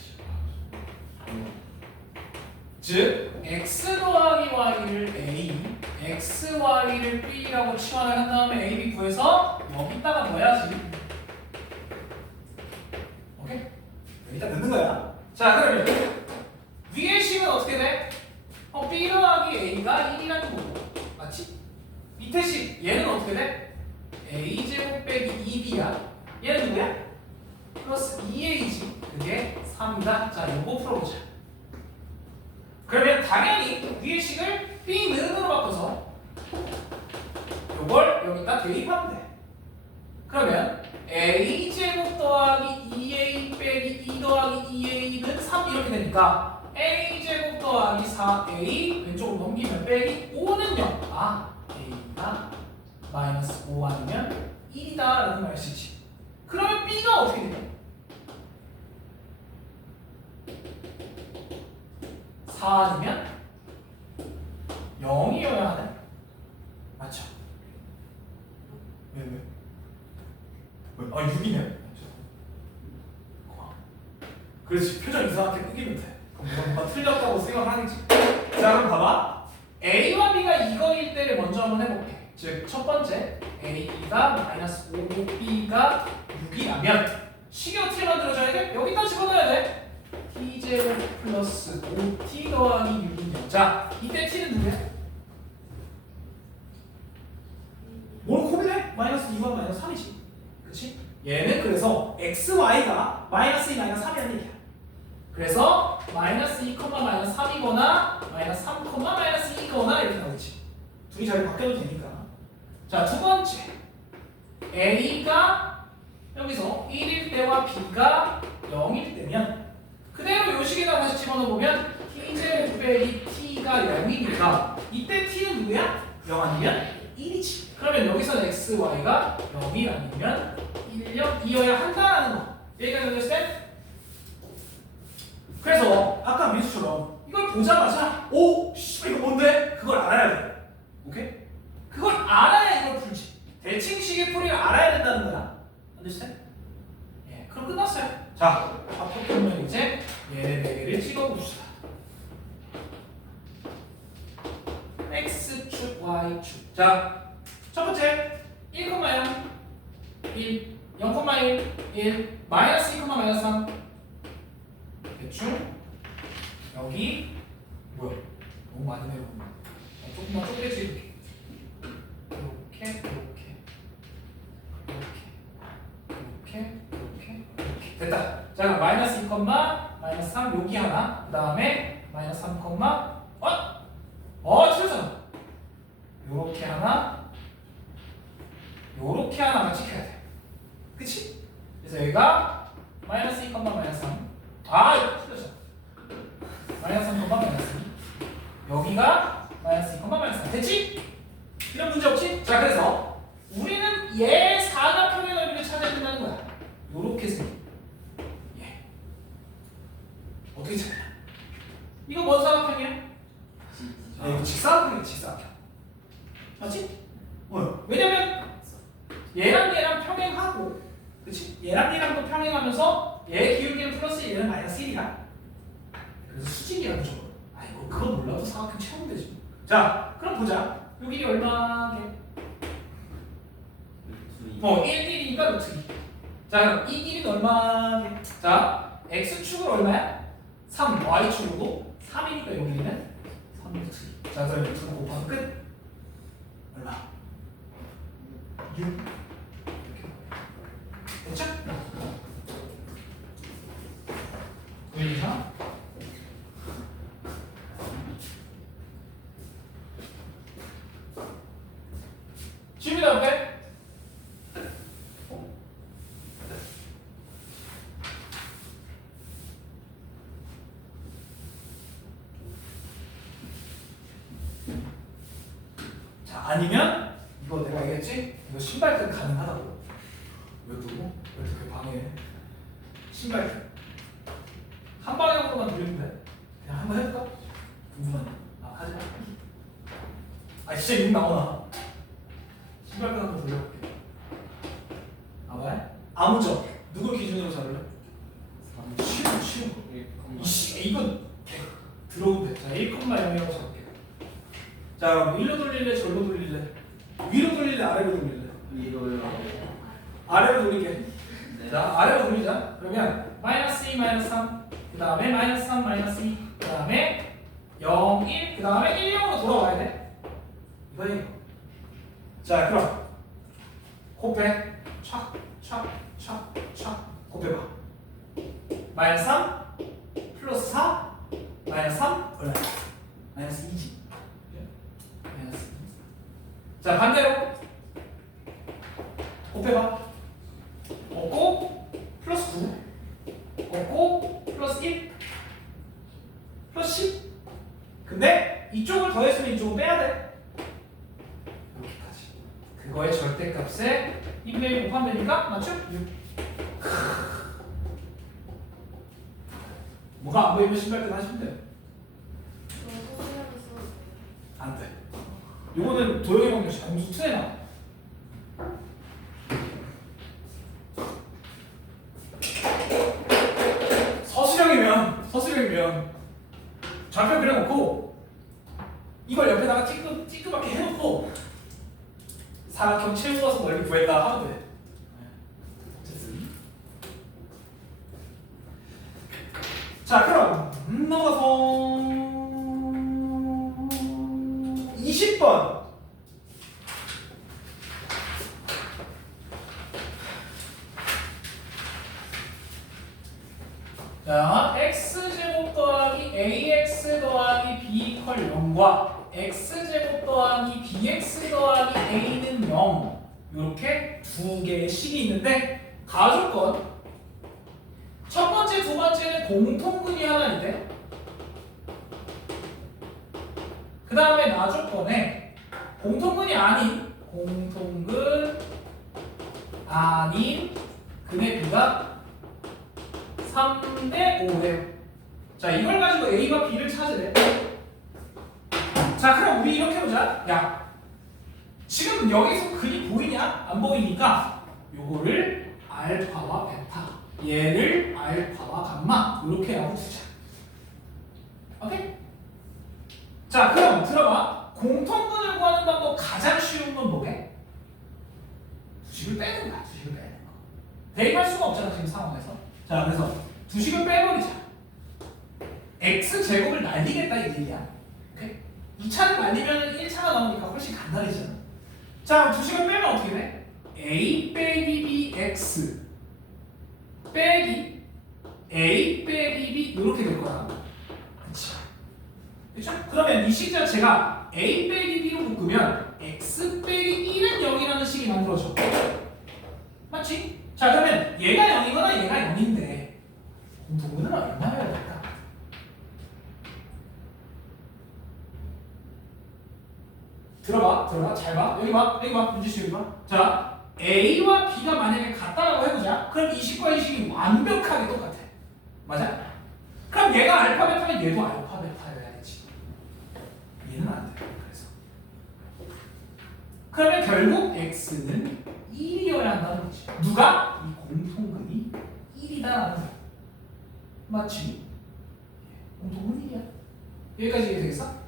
즉 x 더하기 y를 a, x, y를 b라고 치환을 한 다음에 a, b 구해서 여기다가 넣어야지. 오케이? 여기다 넣는 거야. 자 그러면 위의 식은 어떻게 돼? b 더하기 a가 1이라는 거고 맞지? 밑에 식 얘는 어떻게 돼? a 제곱 빼기 2b야. 얘는 누구야? 플러스 2a지. 그게 3이다. 자 요거 풀어보자. 그러면 당연히 위의 식을 b는으로 바꿔서 요걸 여기다 대입하면 돼. 그러면 a 제곱 더하기 2a 빼기 2 더하기 2a는 3 이렇게 되니까 a 제곱 더하기 4a 왼쪽으로 넘기면 빼기 5는 0. 아 a가 마이너스 5 아니면 1이다 라는 걸 알 수 있지. 그러면 b가 어떻게 되냐? 4 아니면 0이어야 하네. 맞죠? 왜? 아 6이네. 그렇지. 표정 이상하게 꾸기면 돼. 그럼 뭔가 틀렸다고 생각하겠지. 자 그럼 봐봐. A와 B가 이거일 때를 먼저 한번 해볼게. 즉 첫 번째 A가 마이너스 5B가 6이라면 식이 어떻게 만들어져야 돼? 여기다 집어넣어야 돼. T제곱 플러스 5T 더하기 6이요. 자 이때 T는 누구야? 뭘 콤비네? 마이너스 2와 마이너스 3이지. 그렇지? 얘는 그래서 XY가 마이너스 2 마이너스 3이라는 얘기야. 그래서 마이너스 2, 마이너스 3이거나 마이너스 3, 마이너스 2거나 이렇게 나오지. 둘이 자리 바뀌어도 되니까. 자, 두 번째 A가 여기서 1일 때와 B가 0일 때면 그대로 요 식에다 다시 집어넣어보면 t제곱 빼기 t가 0이니까 이때 t는 누구야? 0 아니면 1이지. 그러면 여기서 x, y가 0이 아니면 1, 0이어야 한다라는 거. 얘기가 되겠어요? 그래서 아까 민수처럼 이걸 보자마자 오! 씨, 이거 뭔데? 그걸 알아야 돼. 오케이? 그걸 알아야 이걸 풀지. 대칭식의 풀이를 알아야 된다는 거야. understand? 예, 그럼 끝났어요. 자, 앞으로 보면 이제 얘네 4개를 찍어봅시다. x축, y축. 자, 첫 번째 1,0 1, 0,1, 1, 마이너스 2, 마이너스 3. 대충 여기 뭐야? 너무 많이 내려온다. 조금만 쪼개지 이렇게 이렇게 됐다. 자, 마이너스 2, 마이너스 3 여기 하나. 그 다음에 마이너스 3, 틀렸잖아. 요렇게 하나, 요렇게 하나만 찍혀야 돼. 그치? 그래서 여기가 마이너스 2, 마이너스 3. 이거 틀렸어. 마이너스 3, 마이너스 2. 여기가 마이너스 2, 마이너스 3. 됐지? 이런 문제 없지? 자, 그래서 우리는 얘 사각형의 넓이를 찾아야 된다는 거야. 요렇게 생긴. 예. 어떻게 찾냐? 이거 뭔 사각형이야? 이거 직사각형이야, 직사각형. 맞지? 왜냐면 얘랑 평행하고, 그치? 얘랑도 평행하면서 얘 기울기는 플러스 얘는 마이너스 1이야. 그래서 수직이야, 무조건. 이거 그건 몰라도 사각형 채우면 되지. 자, 그럼 보자. 요 길이 얼마게? 1, 1이니까 루트 2. 자, 그럼 이 길이는 얼마게? 자, x축은 얼마야? 3, y축으로도 3이니까 여기는 3루트 2. 자, 그럼 루트 곱하면 끝. 얼마? 6. 됐죠? 1, 2, 3. 지우다 앞에. 자, 아니면 이거 내가 얘기했지? 이거 신발끈 가능하다고. 왜 두고? 왜 이렇게 방해해? 신발끈 한 방향으로만 돌리면 돼? 그냥 한번 해볼까? 궁금하네. 하지 마. 진짜 욕 나오나? 신발끈 한번 돌려볼게. 왜? 아무점. 누굴 기준으로 잡을래? 쉬운 거. 이건 들어오면 돼. 자, 1,0이라고 잡을게. 자, 그럼 1로 돌릴래? 절로 돌릴래? 위로 돌릴래? 아래로 돌릴래? 위로요. 아래로 돌릴게. 네. 자, 아래로 돌리자. 그러면 마이너스 2, 마이너스 3, 그 다음에 마이너스 3, 마이너스 2, 그 다음에 0, 1, 그 다음에 1, 0으로 돌아와야 돼. 이거. 자, 그럼 곱해. 촥 곱해봐. 마이너스 3 플러스 4 마이너스 3 얼마? 마이너스 2지. 마이너스 2. 자, 반대로 곱해봐. 곱고 플러스 9 곱고 플러스 1 플러스 10. 근데 이쪽을 더했으면 이쪽을 빼야 돼. 이렇게까지. 그거의 절대값에 2분의 1 곱하면 되니까 맞죠? 6. 뭐가 안 보이면 신발끈 하시면 돼. 안 돼. 요거는 도형의 방정식 공수 틀에 나와. 서술형이면 좌표 그려놓고 이걸 옆에다가 찌끄맣게 해놓고 사각형 채워서 넓이 구했다 하면 돼. 자, 그럼 넘어가서 20번. 자, x제곱 더하기 ax 더하기 b 이퀄 0과 x제곱 더하기 bx 더하기 a는 0 이렇게 두 개의 식이 있는데 가조건 첫 번째, 두 번째는 공통근이 하나 있대. 그 다음에 나 조건에 공통근이 아닌 근의 B가 3대 5래요. 자, 이걸 가지고 A와 B를 찾으래. 자, 그럼 우리 이렇게 보자. 야, 지금 여기서 근이 보이냐? 안 보이니까 요거를 알파와 베타, 얘를 알파와 감마 이렇게 하고 두자. 오케이? 자, 그럼 들어봐. 공통근을 구하는 방법 가장 쉬운 건 뭐게? 두식을 빼는 거야. 두식을 빼는 거. 대입할 수가 없잖아 지금 상황에서. 자, 그래서 두식을 빼버리자. x제곱을 날리겠다 이 얘기야. 오케이? 2차를 날리면 1차가 나오니까 훨씬 간단해지잖아. 자, 두식을 빼면 어떻게 돼? a 빼기 b x 빼기 a 빼기 b 이렇게 될 거야. 그치? 그쵸? 그러면 이 식 자체가 a 빼기 b로 묶으면 x 빼기 1은 0이라는 식이 만들어져. 맞지? 자, 그러면 얘가 0이거나 얘가 0인데 공통분은 얼마여야 될까? 들어봐, 잘 봐. 여기 봐, 윤지씨 여기 봐. 자, A와 B가 만약에 같다라고 해보자. 그럼 이 식과 이 식이 완벽하게 똑같아. 맞아? 그럼 얘가 알파 베타면 얘도 알파 베타여야지. 얘는 안 돼. 그래서 그러면 결국 X는 1이어야 한다는 거지. 누가? 이 공통근이 1이다라는 거야. 맞지? 공통근 1이야. 여기까지 이해되겠어?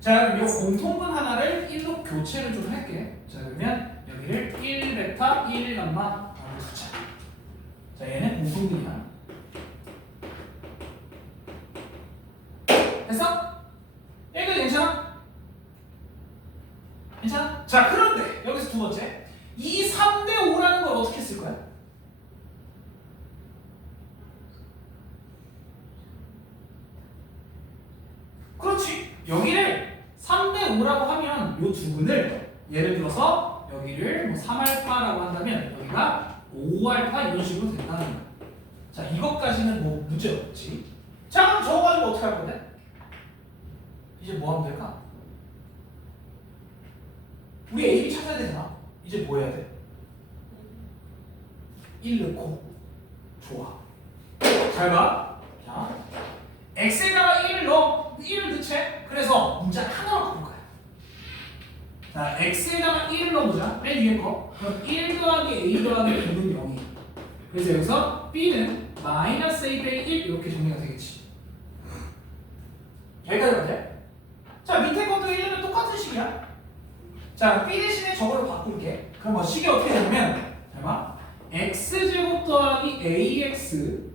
자, 그럼 이 공통분 하나를 1로 교체를 좀 할게. 자, 그러면 여기를 1베타 1 감마 두자. 자, 얘는 공통분이야. 됐어? 여기까지 괜찮아? 괜찮아? 자, 그런데 여기서 두 번째, 이 3대 5라는 걸 어떻게 쓸 거야? 그렇지. 여기를 3대 5라고 하면 이 두 근을 예를 들어서 여기를 뭐 3알파라고 한다면 여기가 5알파 이런 식으로 된다는 거야. 자, 이것까지는 뭐 문제 없지. 자, 그럼 저거 가지고 어떻게 할 건데? 이제 뭐 하면 될까? 우리 AB 찾아야 되잖아. 이제 뭐 해야 돼? 1 넣고. 좋아. 잘 봐. 자, x에다가 1을 넣어. 1을 넣지. 그래서 문자 하나로 바꿀 거야. 자, x에다가 1을 넣어보자. 맨 위에 거. 그럼 1 더하기 a 더하기 b는 0이. 그래서 여기서 b는 마이너스 a 빼기 1 이렇게 정리가 되겠지. 여기까지 맞아요? 자, 밑에 것도 1은 똑같은 식이야. 자, b 대신에 저걸로 바꿀게. 그럼 뭐 식이 어떻게 되냐면, 잘 봐. x제곱 더하기 ax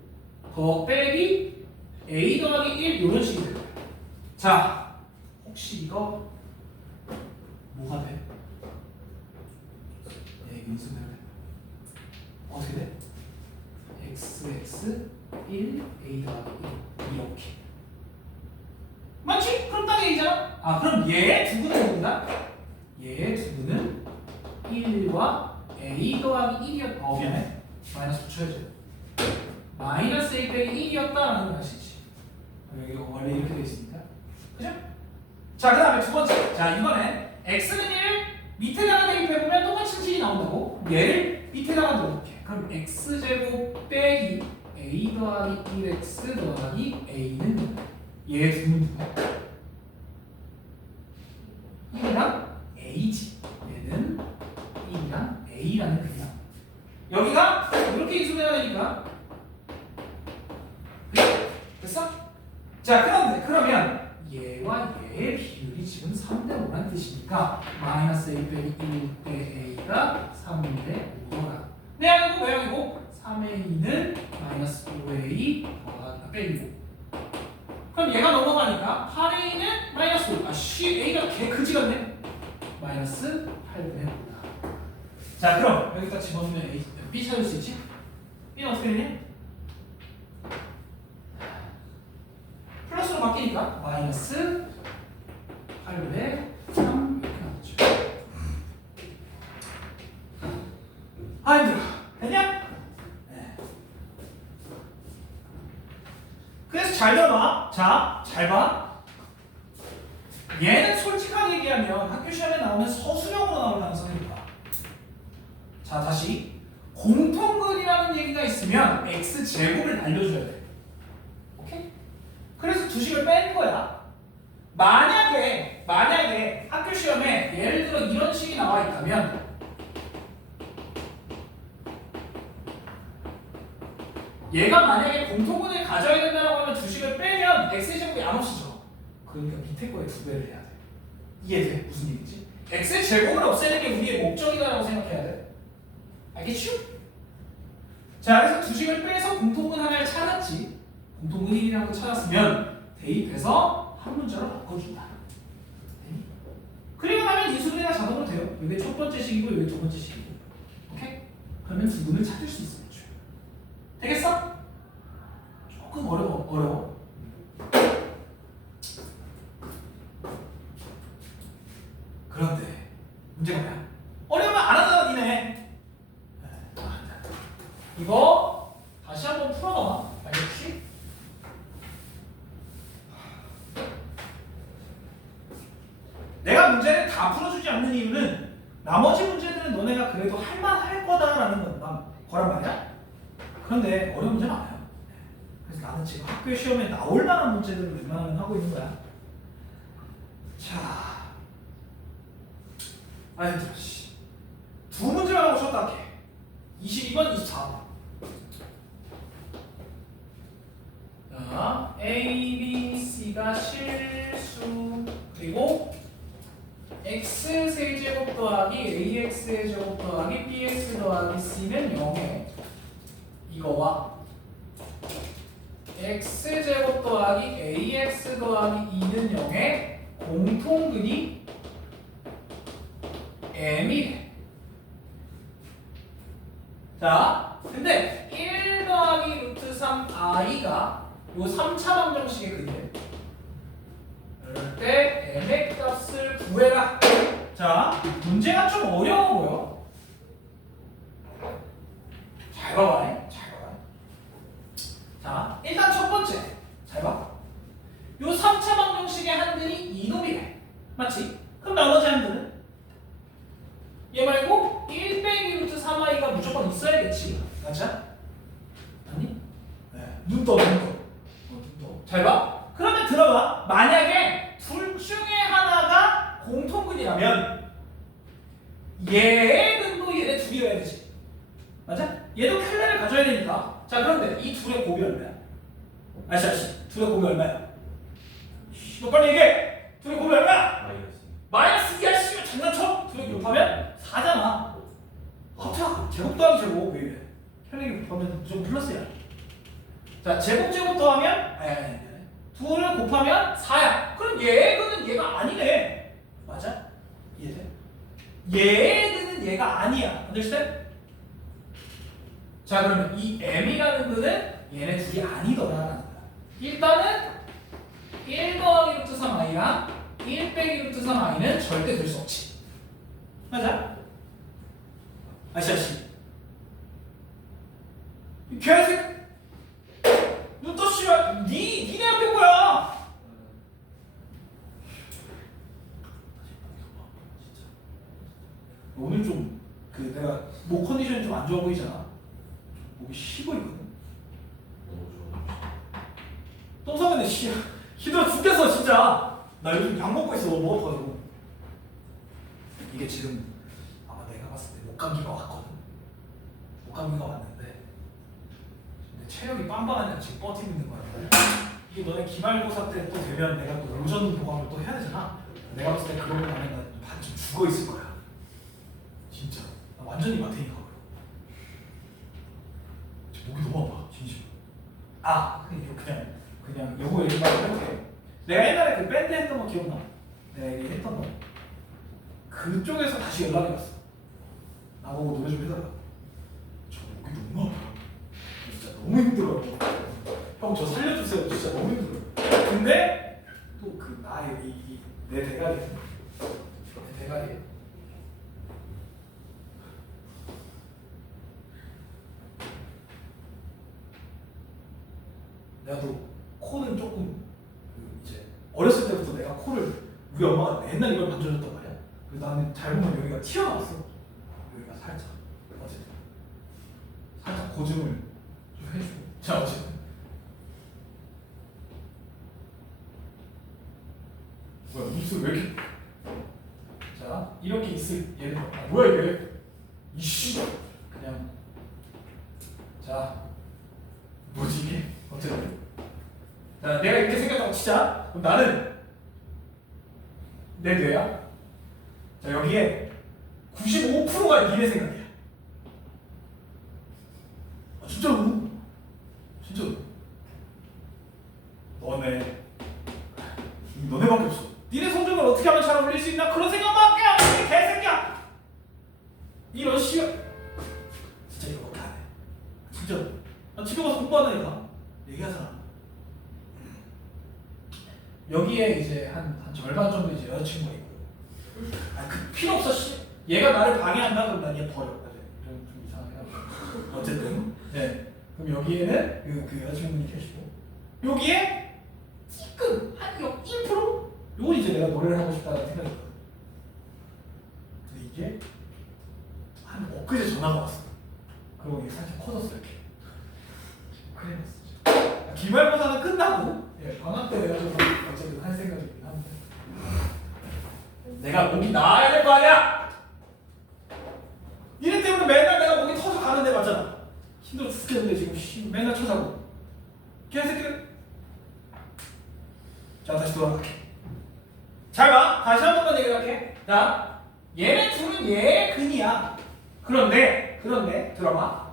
더 빼기 a 더하기 1 이런 식이 돼요. 자, 혹시 이거 뭐가 돼? 네, 인수면 어떻게 돼? xx 1 a 더하기 1 이렇게. 맞지? 그럼 딱 a잖아. 아, 그럼 얘 두 분은 뭔가? 얘 두 분은 1과 a 더하기 1이었. 미안해. 마이너스 붙여야지. 마이너스 a 빼기 1이었다라는 걸 아시지? 여기 원래 이렇게 돼 있으니까. 그죠? 자, 그 다음에 두 번째. 자, 이번엔 x는 1 밑에다가 대입해보면 똑같은 식이 나온다고. 얘를 밑에다가 넣어볼게. 그럼 x제곱 빼기 a 더하기 1x 더하기 a는 얘 두 분 누구야? 1이랑 a지. 얘는 1이랑 a라는 그냥. 여기가 이렇게 인수해야 되니까. 됐어? 자, 그러면 얘와 얘의 비율이 지금 3대 5라는 뜻이니까 마이너스 a 빼기 1대 a가 3대 5더라. 내 양이고 모양이고 3a는 마이너스 5a 더하기 빼기 5. 그럼 얘가 넘어가니까 8a는 마이너스 5. a가 개 그지 같네. 마이너스 8분의 5다. 자, 그럼 여기다 집어넣으면 a, b 찾을 수 있지? b는 어떻게 되냐? 플러스로 바뀌니까 마이너스 8분의 3 이렇게 나왔죠. 아, 힘들어. 됐냐? 네. 그래서 잘 들어봐. 자, 잘 봐. 얘는 왜냐하면 학교 시험에 나오면 서술형으로 나올 가능성이 있다. 자, 다시 공통근이라는 얘기가 있으면 x제곱을 날려줘야 돼. 오케이? 그래서 두 식을 뺀 거야. 만약에 학교 시험에 예를 들어 이런 식이 나와 있다면 얘가 만약에 공통근을 가져야 된다고 하면 두 식을 빼면 x제곱이 안 없어져. 그러니까 밑에 거에 두 배를 해야 돼. 이해돼? 무슨 얘기지? x제곱을 없애는 게 우리의 목적이다라고 생각해야 돼. 알겠죠? 자, 그래서 두 식을 빼서 공통근 하나를 찾았지. 공통근 1이라고 찾았으면 대입해서 한 문자로 바꿔준다. 그리고 나면 이 수분이가 자동으로 돼요. 이게 첫 번째 식이고 이게 두 번째 식이고. 오케이? 그러면 두 분을 찾을 수 있어요. 되겠어? 조금 어려워. 그런데 문제가 뭐야? 어려우면 안 하잖아, 니네. 이거 다시 한번 풀어봐. 알겠지? 내가 문제를 다 풀어주지 않는 이유는 나머지 문제들은 너네가 그래도 할만할 거다라는 거란 말이야. 그런데 어려운 문제 많아요. 그래서 나는 지금 학교 시험에 나올 만한 문제들을 웬만하면 하고 있는 거야. 자, 아이들 씨, 두 문제만 하고 쉬었다 할게. 22번, 24번. 자, A, B, C가 실수 그리고 x 세제곱 더하기 ax의 제곱 더하기 bx 더하기 c는 0에 이거와 x제곱 더하기 ax 더하기 2는 0의 공통근이 m이래. 자, 근데 1 더하기 루트 3i가 요 3차 방정식의 근인데 이럴 때 m의 값을 구해라. 자, 문제가 좀 어려워 보여. 잘 봐봐. 자, 일단 첫 번째 잘 봐. 요 3차 방정식의 한근이 이놈이래. 맞지? 그럼 나머지 한근은? 얘 말고 1 빼기 루트 3i가 무조건 있어야겠지. 맞아? 아니? 네. 눈 떠. 잘 봐. 그러면 들어봐. 만약에 둘 중에 하나가 공통근이라면 얘의 근도 얘네 둘이어야 되지. 맞아? 얘도 켈레를 가져야 되니까. 자, 그런데 이 둘의 곱이 얼마야? 아저씨, 둘의 곱이 얼마야? 너 빨리 얘기해. 둘의 곱이 얼마야? 마이너스 2야. 씨, 장난쳐? 둘의 곱하면 4잖아. 합쳐. 제곱 더하기 제곱. 왜? 켈레를 곱하면 무조건 플러스야. 자, 제곱 더하면 둘을 곱하면 4야. 그럼 얘의 근은 얘가 아니네. 맞아? 이해돼? 얘의 근은 얘가 아니야. understand? 자, 그러면 이 m이라는 근은 얘네 둘이 아니더라라는 거야. 일단은 1 더하기 루트 3i랑 1 빼기 루트 3i는 절대 될 수 없지. 맞아? 아저씨. 이 개새끼. 눈떠 씨발. 니네 학교 거야. 오늘 좀 내가 목 컨디션이 좀 안 좋아 보이잖아. 목이 쉬고 있거든. 똥 싸는데 씨 힘들어 죽겠어 진짜. 나 요즘 약 먹고 있어. 너무 먹어가지고. 이게 지금 아마 내가 봤을 때 목감기가 왔거든. 목감기가 왔는데 근데 체력이 빵빵하니까 지금 버티고 있는 거야. 이게 너네 기말고사 때 또 되면 내가 또 오전 보강을 또 해야 되잖아. 내가 봤을 때 그러고 나면 나 반쯤 죽어 있을 거야. 진짜 나 완전히 마테니까. 목이 너무 아파 진심. 그냥 요거 얘기만 해볼게. 내가 옛날에 그 밴드 했던 거 기억나? 내가 얘기했던 거. 그쪽에서 다시 연락이 왔어. 나보고 노래 좀 해달라. 저 목이 너무 아파. 진짜 너무 힘들어. 형 저 살려주세요. 진짜 너무 힘들어. 근데 또 그 나의 내 대가리. 내 대가리. 내가 또 코는 조금 이제 어렸을 때부터 내가 코를 우리 엄마가 맨날 이걸 만져줬단 말이야. 그 다음에 잘 보면 여기가 튀어나왔어. 여기가 살짝. 어쨌든 살짝 고증을 좀 해주고. 자 어쨌든 뭐야 입술 왜 이렇게? 자 이렇게 있을 얘는 뭐야 이게? 이씨 그냥 자 뭐지 이게? 어쨌든 자 내가 이렇게 생겼다고 치자. 그럼 나는 내 뇌야. 자 여기에 95%가 니네 생각이야. 아 진짜로? 진짜로? 너네밖에 없어. 니네 성적을 어떻게 하면 잘 올릴 수 있나 그런 생각밖에 안 해. 개새끼야. 이런 씨발. 진짜 이거밖에 안 해. 진짜. 나 집에 가서 공부하다니까. 얘기하잖아. 여기에 이제 한 절반 정도 이제 여자친구가 있고. 아 그 필요 없어 씨. 얘가 나를 방해한다 그럼 난 얘 버려. 이런 좀 이상하게 하고. 어쨌든. 네. 그럼 여기에는 그 여자친구분이 계시고. 여기에 지금 한 1%? 요건 이제 내가 노래를 하고 싶다는 생각이 들어. 근데 이게 한 엊그제 전화가 왔어. 그리고 이게 살짝 커졌어 이렇게. 큰일 났어. 기말고사는 끝나고 방학 때 내가 좀 어쨌든 할 생각이긴 한데 내가 목이 나아야 될 거 아니야? 이래 때문에 맨날 내가 목이 터져 가는데 맞잖아. 힘들어 죽겠는데 지금 맨날 쳐자고. 개새끼들. 자 다시 돌아갈게. 잘 봐. 다시 한 번만 얘기할게. 자 얘네 둘은 얘의 근이야. 그런데 들어봐.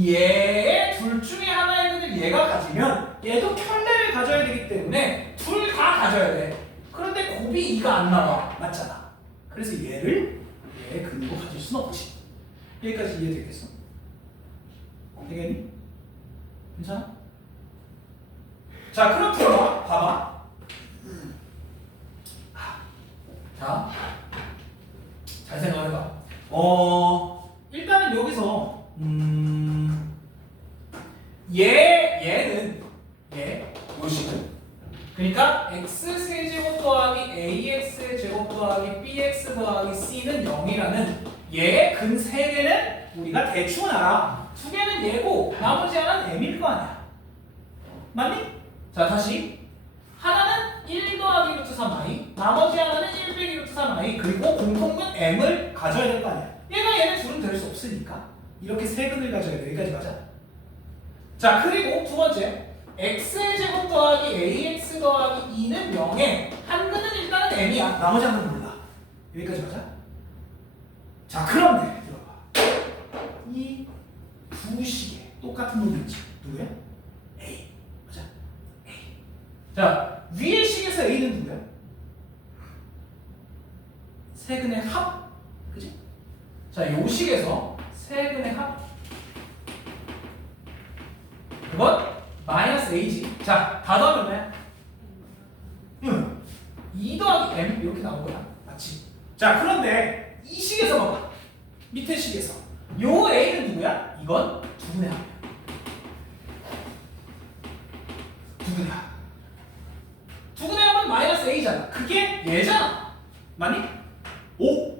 얘의 둘 중에 하나의 근을 얘가 가지면 얘도 켤레를 가져야 되기 때문에 둘 다 가져야 돼. 그런데 곱이 2가 안 나와. 맞잖아. 그래서 얘를 얘의 근으로 가질 순 없지. 여기까지 이해되겠어? 되겠니? 괜찮아? 자 그럼 들어봐. 봐봐. 자, 잘 생각해봐. 일단은 여기서 얘는 요식은 그러니까 x 세제곱 더하기 ax의 제곱 더하기 bx 더하기 c는 0이라는 얘의 근 3개는 우리가 대충 알아. 2개는 얘고 나머지 하나는 m일 거 아니야. 맞니? 자 다시 하나는 1 더하기 루트 3i 나머지 하나는 1 빼기 루트 3i 그리고 공통근 m을 가져야 될 거 아니야. 얘네 둘은 될 수 없으니까 이렇게 세 근을 가져야 돼. 여기까지 맞아? 자 그리고 두 번째 x의 제곱 더하기 ax 더하기 2는 0에 한 근은 일단은 m이야. 나머지 한 근은 몰라. 여기까지 맞아? 자 그런데 들어봐. 이 두 식에 똑같은 놈이 있지. 누구야? a. 맞아? a. 자 위의 식에서 a는 누구야? 세 근의 합. 그지? 자 요 식에서 세 근의 합. 그건 마이너스 a지. 자, 다 더하면 뭐야? 2 더하기 m 이렇게 나올 거야. 맞지? 자, 그런데 이 식에서 봐봐. 밑에 식에서 요 a는 누구야? 이건 두분의 합이야. 두분의 합. 두분의 합은 마이너스 a잖아. 그게 얘잖아. 맞니? 5.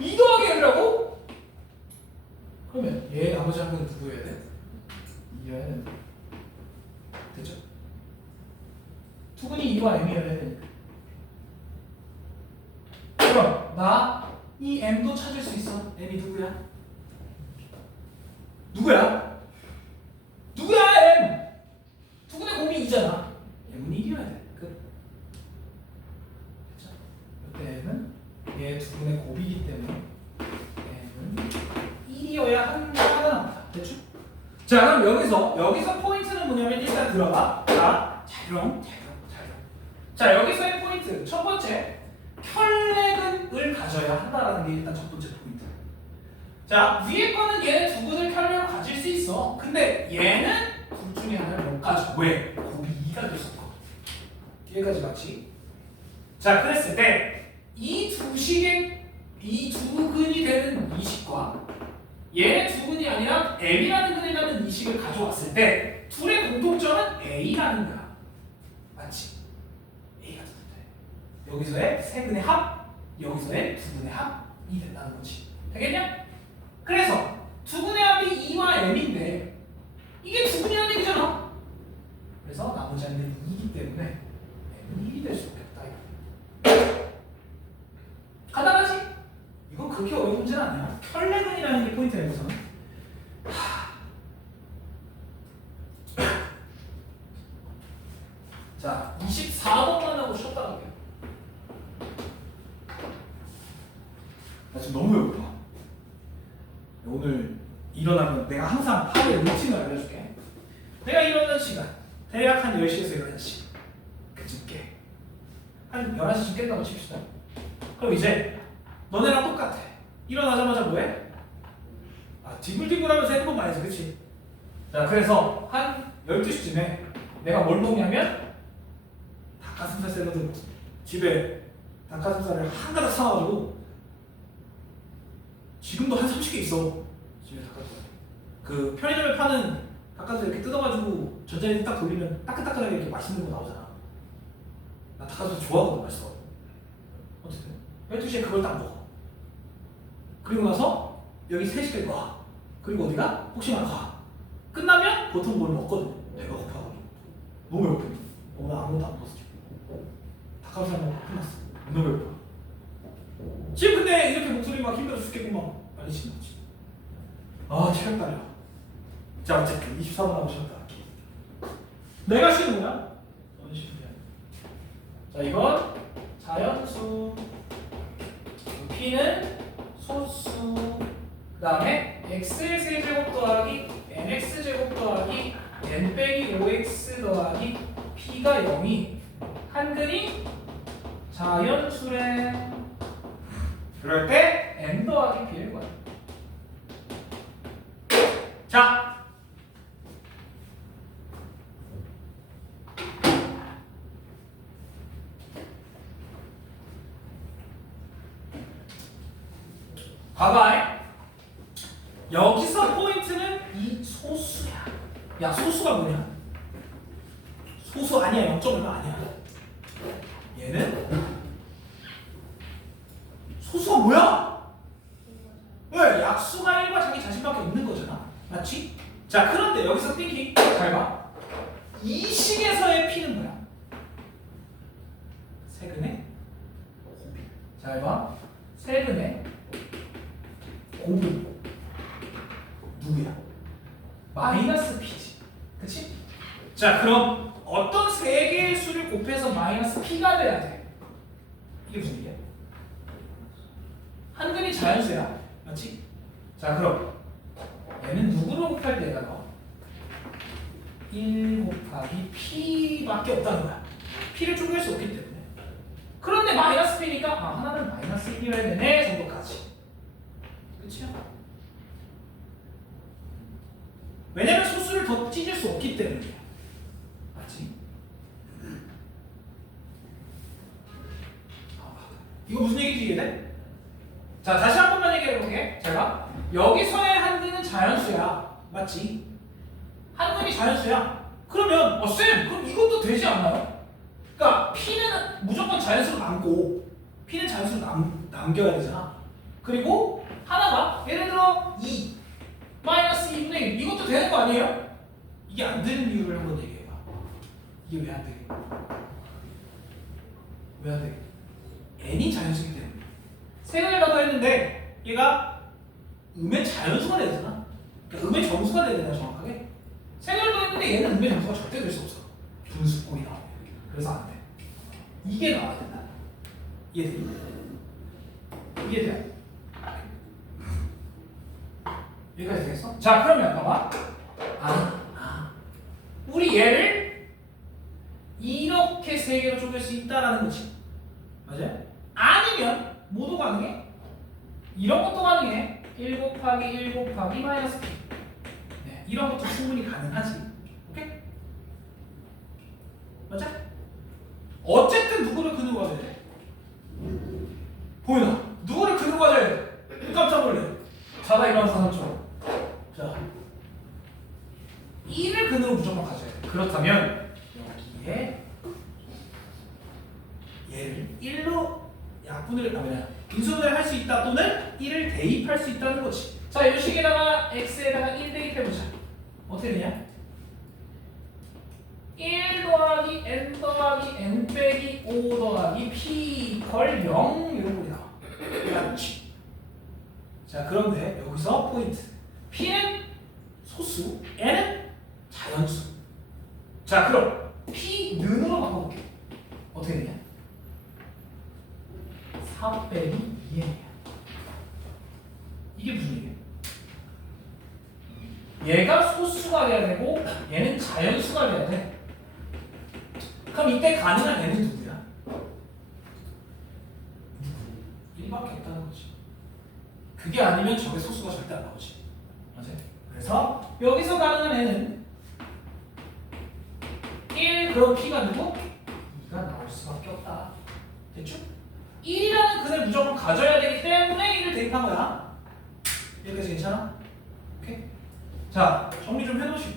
2 더하기 m이라고? 그러면 얘 나머지 한 분은 누구여야 돼? 이어야 된다. 됐죠? 투근이 2와 m이어야 되니까. 그럼 나 이 m도 찾을 수 있어. m이 누구야? 누구야? 누구야 m? 투근의 곱이 2잖아. m은 1이어야 돼. 끝. 됐죠? 이때는 얘 두근의 곱이기 때문에 m은 1이어야 하나 남다. 됐죠? 자 그럼 여기서 포인트는 뭐냐면 일단 들어봐. 자 자령. 자 여기서의 포인트 첫 번째 켤레근을 가져야 한다라는 게 일단 첫 번째 포인트. 자 위에 거는 얘네 두 근을 켤레로 가질 수 있어. 근데 얘는 둘 중에 하나를 못 가져. 왜? 곱이 2가 됐었거든. 여기까지 맞지? 자 그랬을 때 이 두 식의 이 두 근이 되는 이 식과 얘네 두 근이 아니라 m이라는 근을 갖는 이 식을 가져왔을 때 둘의 공통점은 a라는 거야. 맞지? a가 더 돼. 여기서의 세근의 합, 여기서의 두근의 합이 된다는 거지. 되겠냐? 그래서 두근의 합이 2와 m인데 이게 두근이라는 얘기잖아. 그래서 나머지 하는 2이기 때문에 m은 1이 될 수 없겠다. 간단하지? 이건 그렇게 어려운 문제는 아니야. 혈내근이라는 게 포인트야 여기서는. 자, 24번만 하고 쉬었다 갈게요. 나 지금 너무 배고파. 오늘 일어나면 내가 항상 하루의 루틴을 알려줄게. 내가 일어나는 시간 대략 한 10시에서 11시 그쯤 깨. 한 11시쯤 깬다고 칩시다. 그럼 이제 너네랑 똑같아. 일어나자마자 뭐해? 아, 디굴디굴하면서 핸드폰 봐야지, 그치? 자, 그래서 한 12시쯤에 내가 뭘 먹냐면 닭가슴살 샐러드. 집에 닭가슴살을 한 가닥 사와가지고 지금도 한 30개 있어. 집에 닭가슴살. 그 편의점에 파는 닭가슴살 이렇게 뜯어가지고 전자레인지 딱 돌리면 따끈따끈하게 이렇게 맛있는 거 나오잖아. 나 닭가슴살 좋아하거든. 맛있어. 어쨌든 12시에 그걸 딱 먹어. 그리고 나서 여기 3시까지 와. 그리고 어디가? 혹시나 가. 끝나면 보통 뭘 먹거든. 내가 고파가지고. 너무 배고파. 오늘 아무것도 안 먹었어. 닭가슴살 먹고 끝났어. 너무 배고파. 지금 근데 이렇게 목소리 막 힘들어 죽겠구만. 빨리 집 먹지. 아, 체력 딸려. 자, 어쨌든 24번 하고 쉬었다. 내가 쉬는 거야? 너는 쉬는 게 아니야. 자, 이건 자연수. P는 소수. 그 다음에 x의 세제곱 더하기 nx 제곱 더하기 n 빼기 5x 더하기 p가 0이 한근이 자연수래. 그럴 때 n 더하기 p를 구하라. 자, 봐봐. 여기서 포인트는 이 소수야. 야, 소수가 뭐냐? 소수 아니야. 0.1가 아니야. 얘는 소수가 뭐야? 왜? 약수가 1과 자기 자신밖에 없는 거잖아. 맞지? 자, 그런데 여기서 띵킹 잘 봐. 이 식에서의 P는 뭐야? 세근의 곱이. 잘 봐. 세근의 곱이 누구야? 마이너스 P지. 그치? 자, 그럼 어떤 세 개의 수를 곱해서 마이너스 P가 돼야 돼? 이게 무슨 얘기야? 한근이 자연수야. 맞지? 자, 그럼 얘는 누구를 곱할 때 얘가 나와? 1 곱하기 P밖에 없다는 거야. P를 쪼갤 수 없기 때문에. 그런데 마이너스 P니까 아, 하나는 마이너스 1이어야 되네 정도까지. 그치요? 왜냐면 소수를 더 찢을 수 없기 때문이야. 맞지? 이거 무슨 얘기인지 이해돼? 자, 다시 한 번만 얘기해볼게. 제가 여기서의 한근은 자연수야. 맞지? 한근이 자연수야. 그러면 쌤, 그럼 이것도 되지 않나요? 그러니까 P는 무조건 자연수로 남고 P는 자연수로 남겨야 되잖아. 그리고 하나가 예를 들어 2 마이너스 2분의 1 이것도 되는 거 아니에요? 이게 안 되는 이유를 한번 얘기해봐. 이게 왜 안 돼? 왜 안 돼? n이 자연수이기 때문에 세근을 받아 했는데 얘가 음의 자연수가 돼야 되잖아. 그러니까 음의 정수가 돼야 되나 정확하게? 세근을 더했는데 얘는 음의 정수가 절대 될 수 없어. 분수꼴이 나와. 그래서 안 돼. 이게 나와야 된다. 이해돼? 이해돼? 여기까지 되겠어? 자, 그러면 봐봐. 우리 얘를 이렇게 세 개로 쪼갤 수 있다라는 거지. 맞아요? 아니면 뭐도 가능해? 이런 것도 가능해. 1 곱하기 1 곱하기 마이너스 P. 네, 이런 것도 충분히 가능하지. 오케이? 맞아? 어쨌든 누구를 근으로 가져야 돼? 보이나? 누구를 근으로 가져야 돼? 깜짝 놀래. 자다 일어나서 사람처럼. 자, 1을 근으로 무조건 가져야 돼. 그렇다면 여기에 얘를 1 1로 약분을 인수분해를 할 수 있다 또는 1을 대입할 수 있다는 거지. 자, 이 식에다가 x에다가 1 대입해보자. 어떻게 되냐? 1 더하기 n 더하기 n 빼기 5 더하기 p 걸 0 이런 꼴이 나와. 그렇지. 자, 그런데 여기서 포인트. p는 소수, n은 자연수. 자, 그럼 p 는으로 바꿔볼게. 어떻게 되냐? 4 빼기 2n이야. 이게 무슨 얘기야? 얘가 소수가 돼야 되고 얘는 자연수가 돼야 돼. 그럼 이때 가능한 n은 누구야? 1밖에 없다는 거지. 그게 아니면 저게 소수가 절대 안 나오지. 맞아요? 그래서 여기서 가능한 n은 1 그럼 p가 누구? 2가 나올 수밖에 없다. 됐죠? 1이라는 근을 무조건 가져야 되기 때문에 1을 대입한 거야. 여기까지 괜찮아? 오케이? 자, 정리 좀 해놓으시고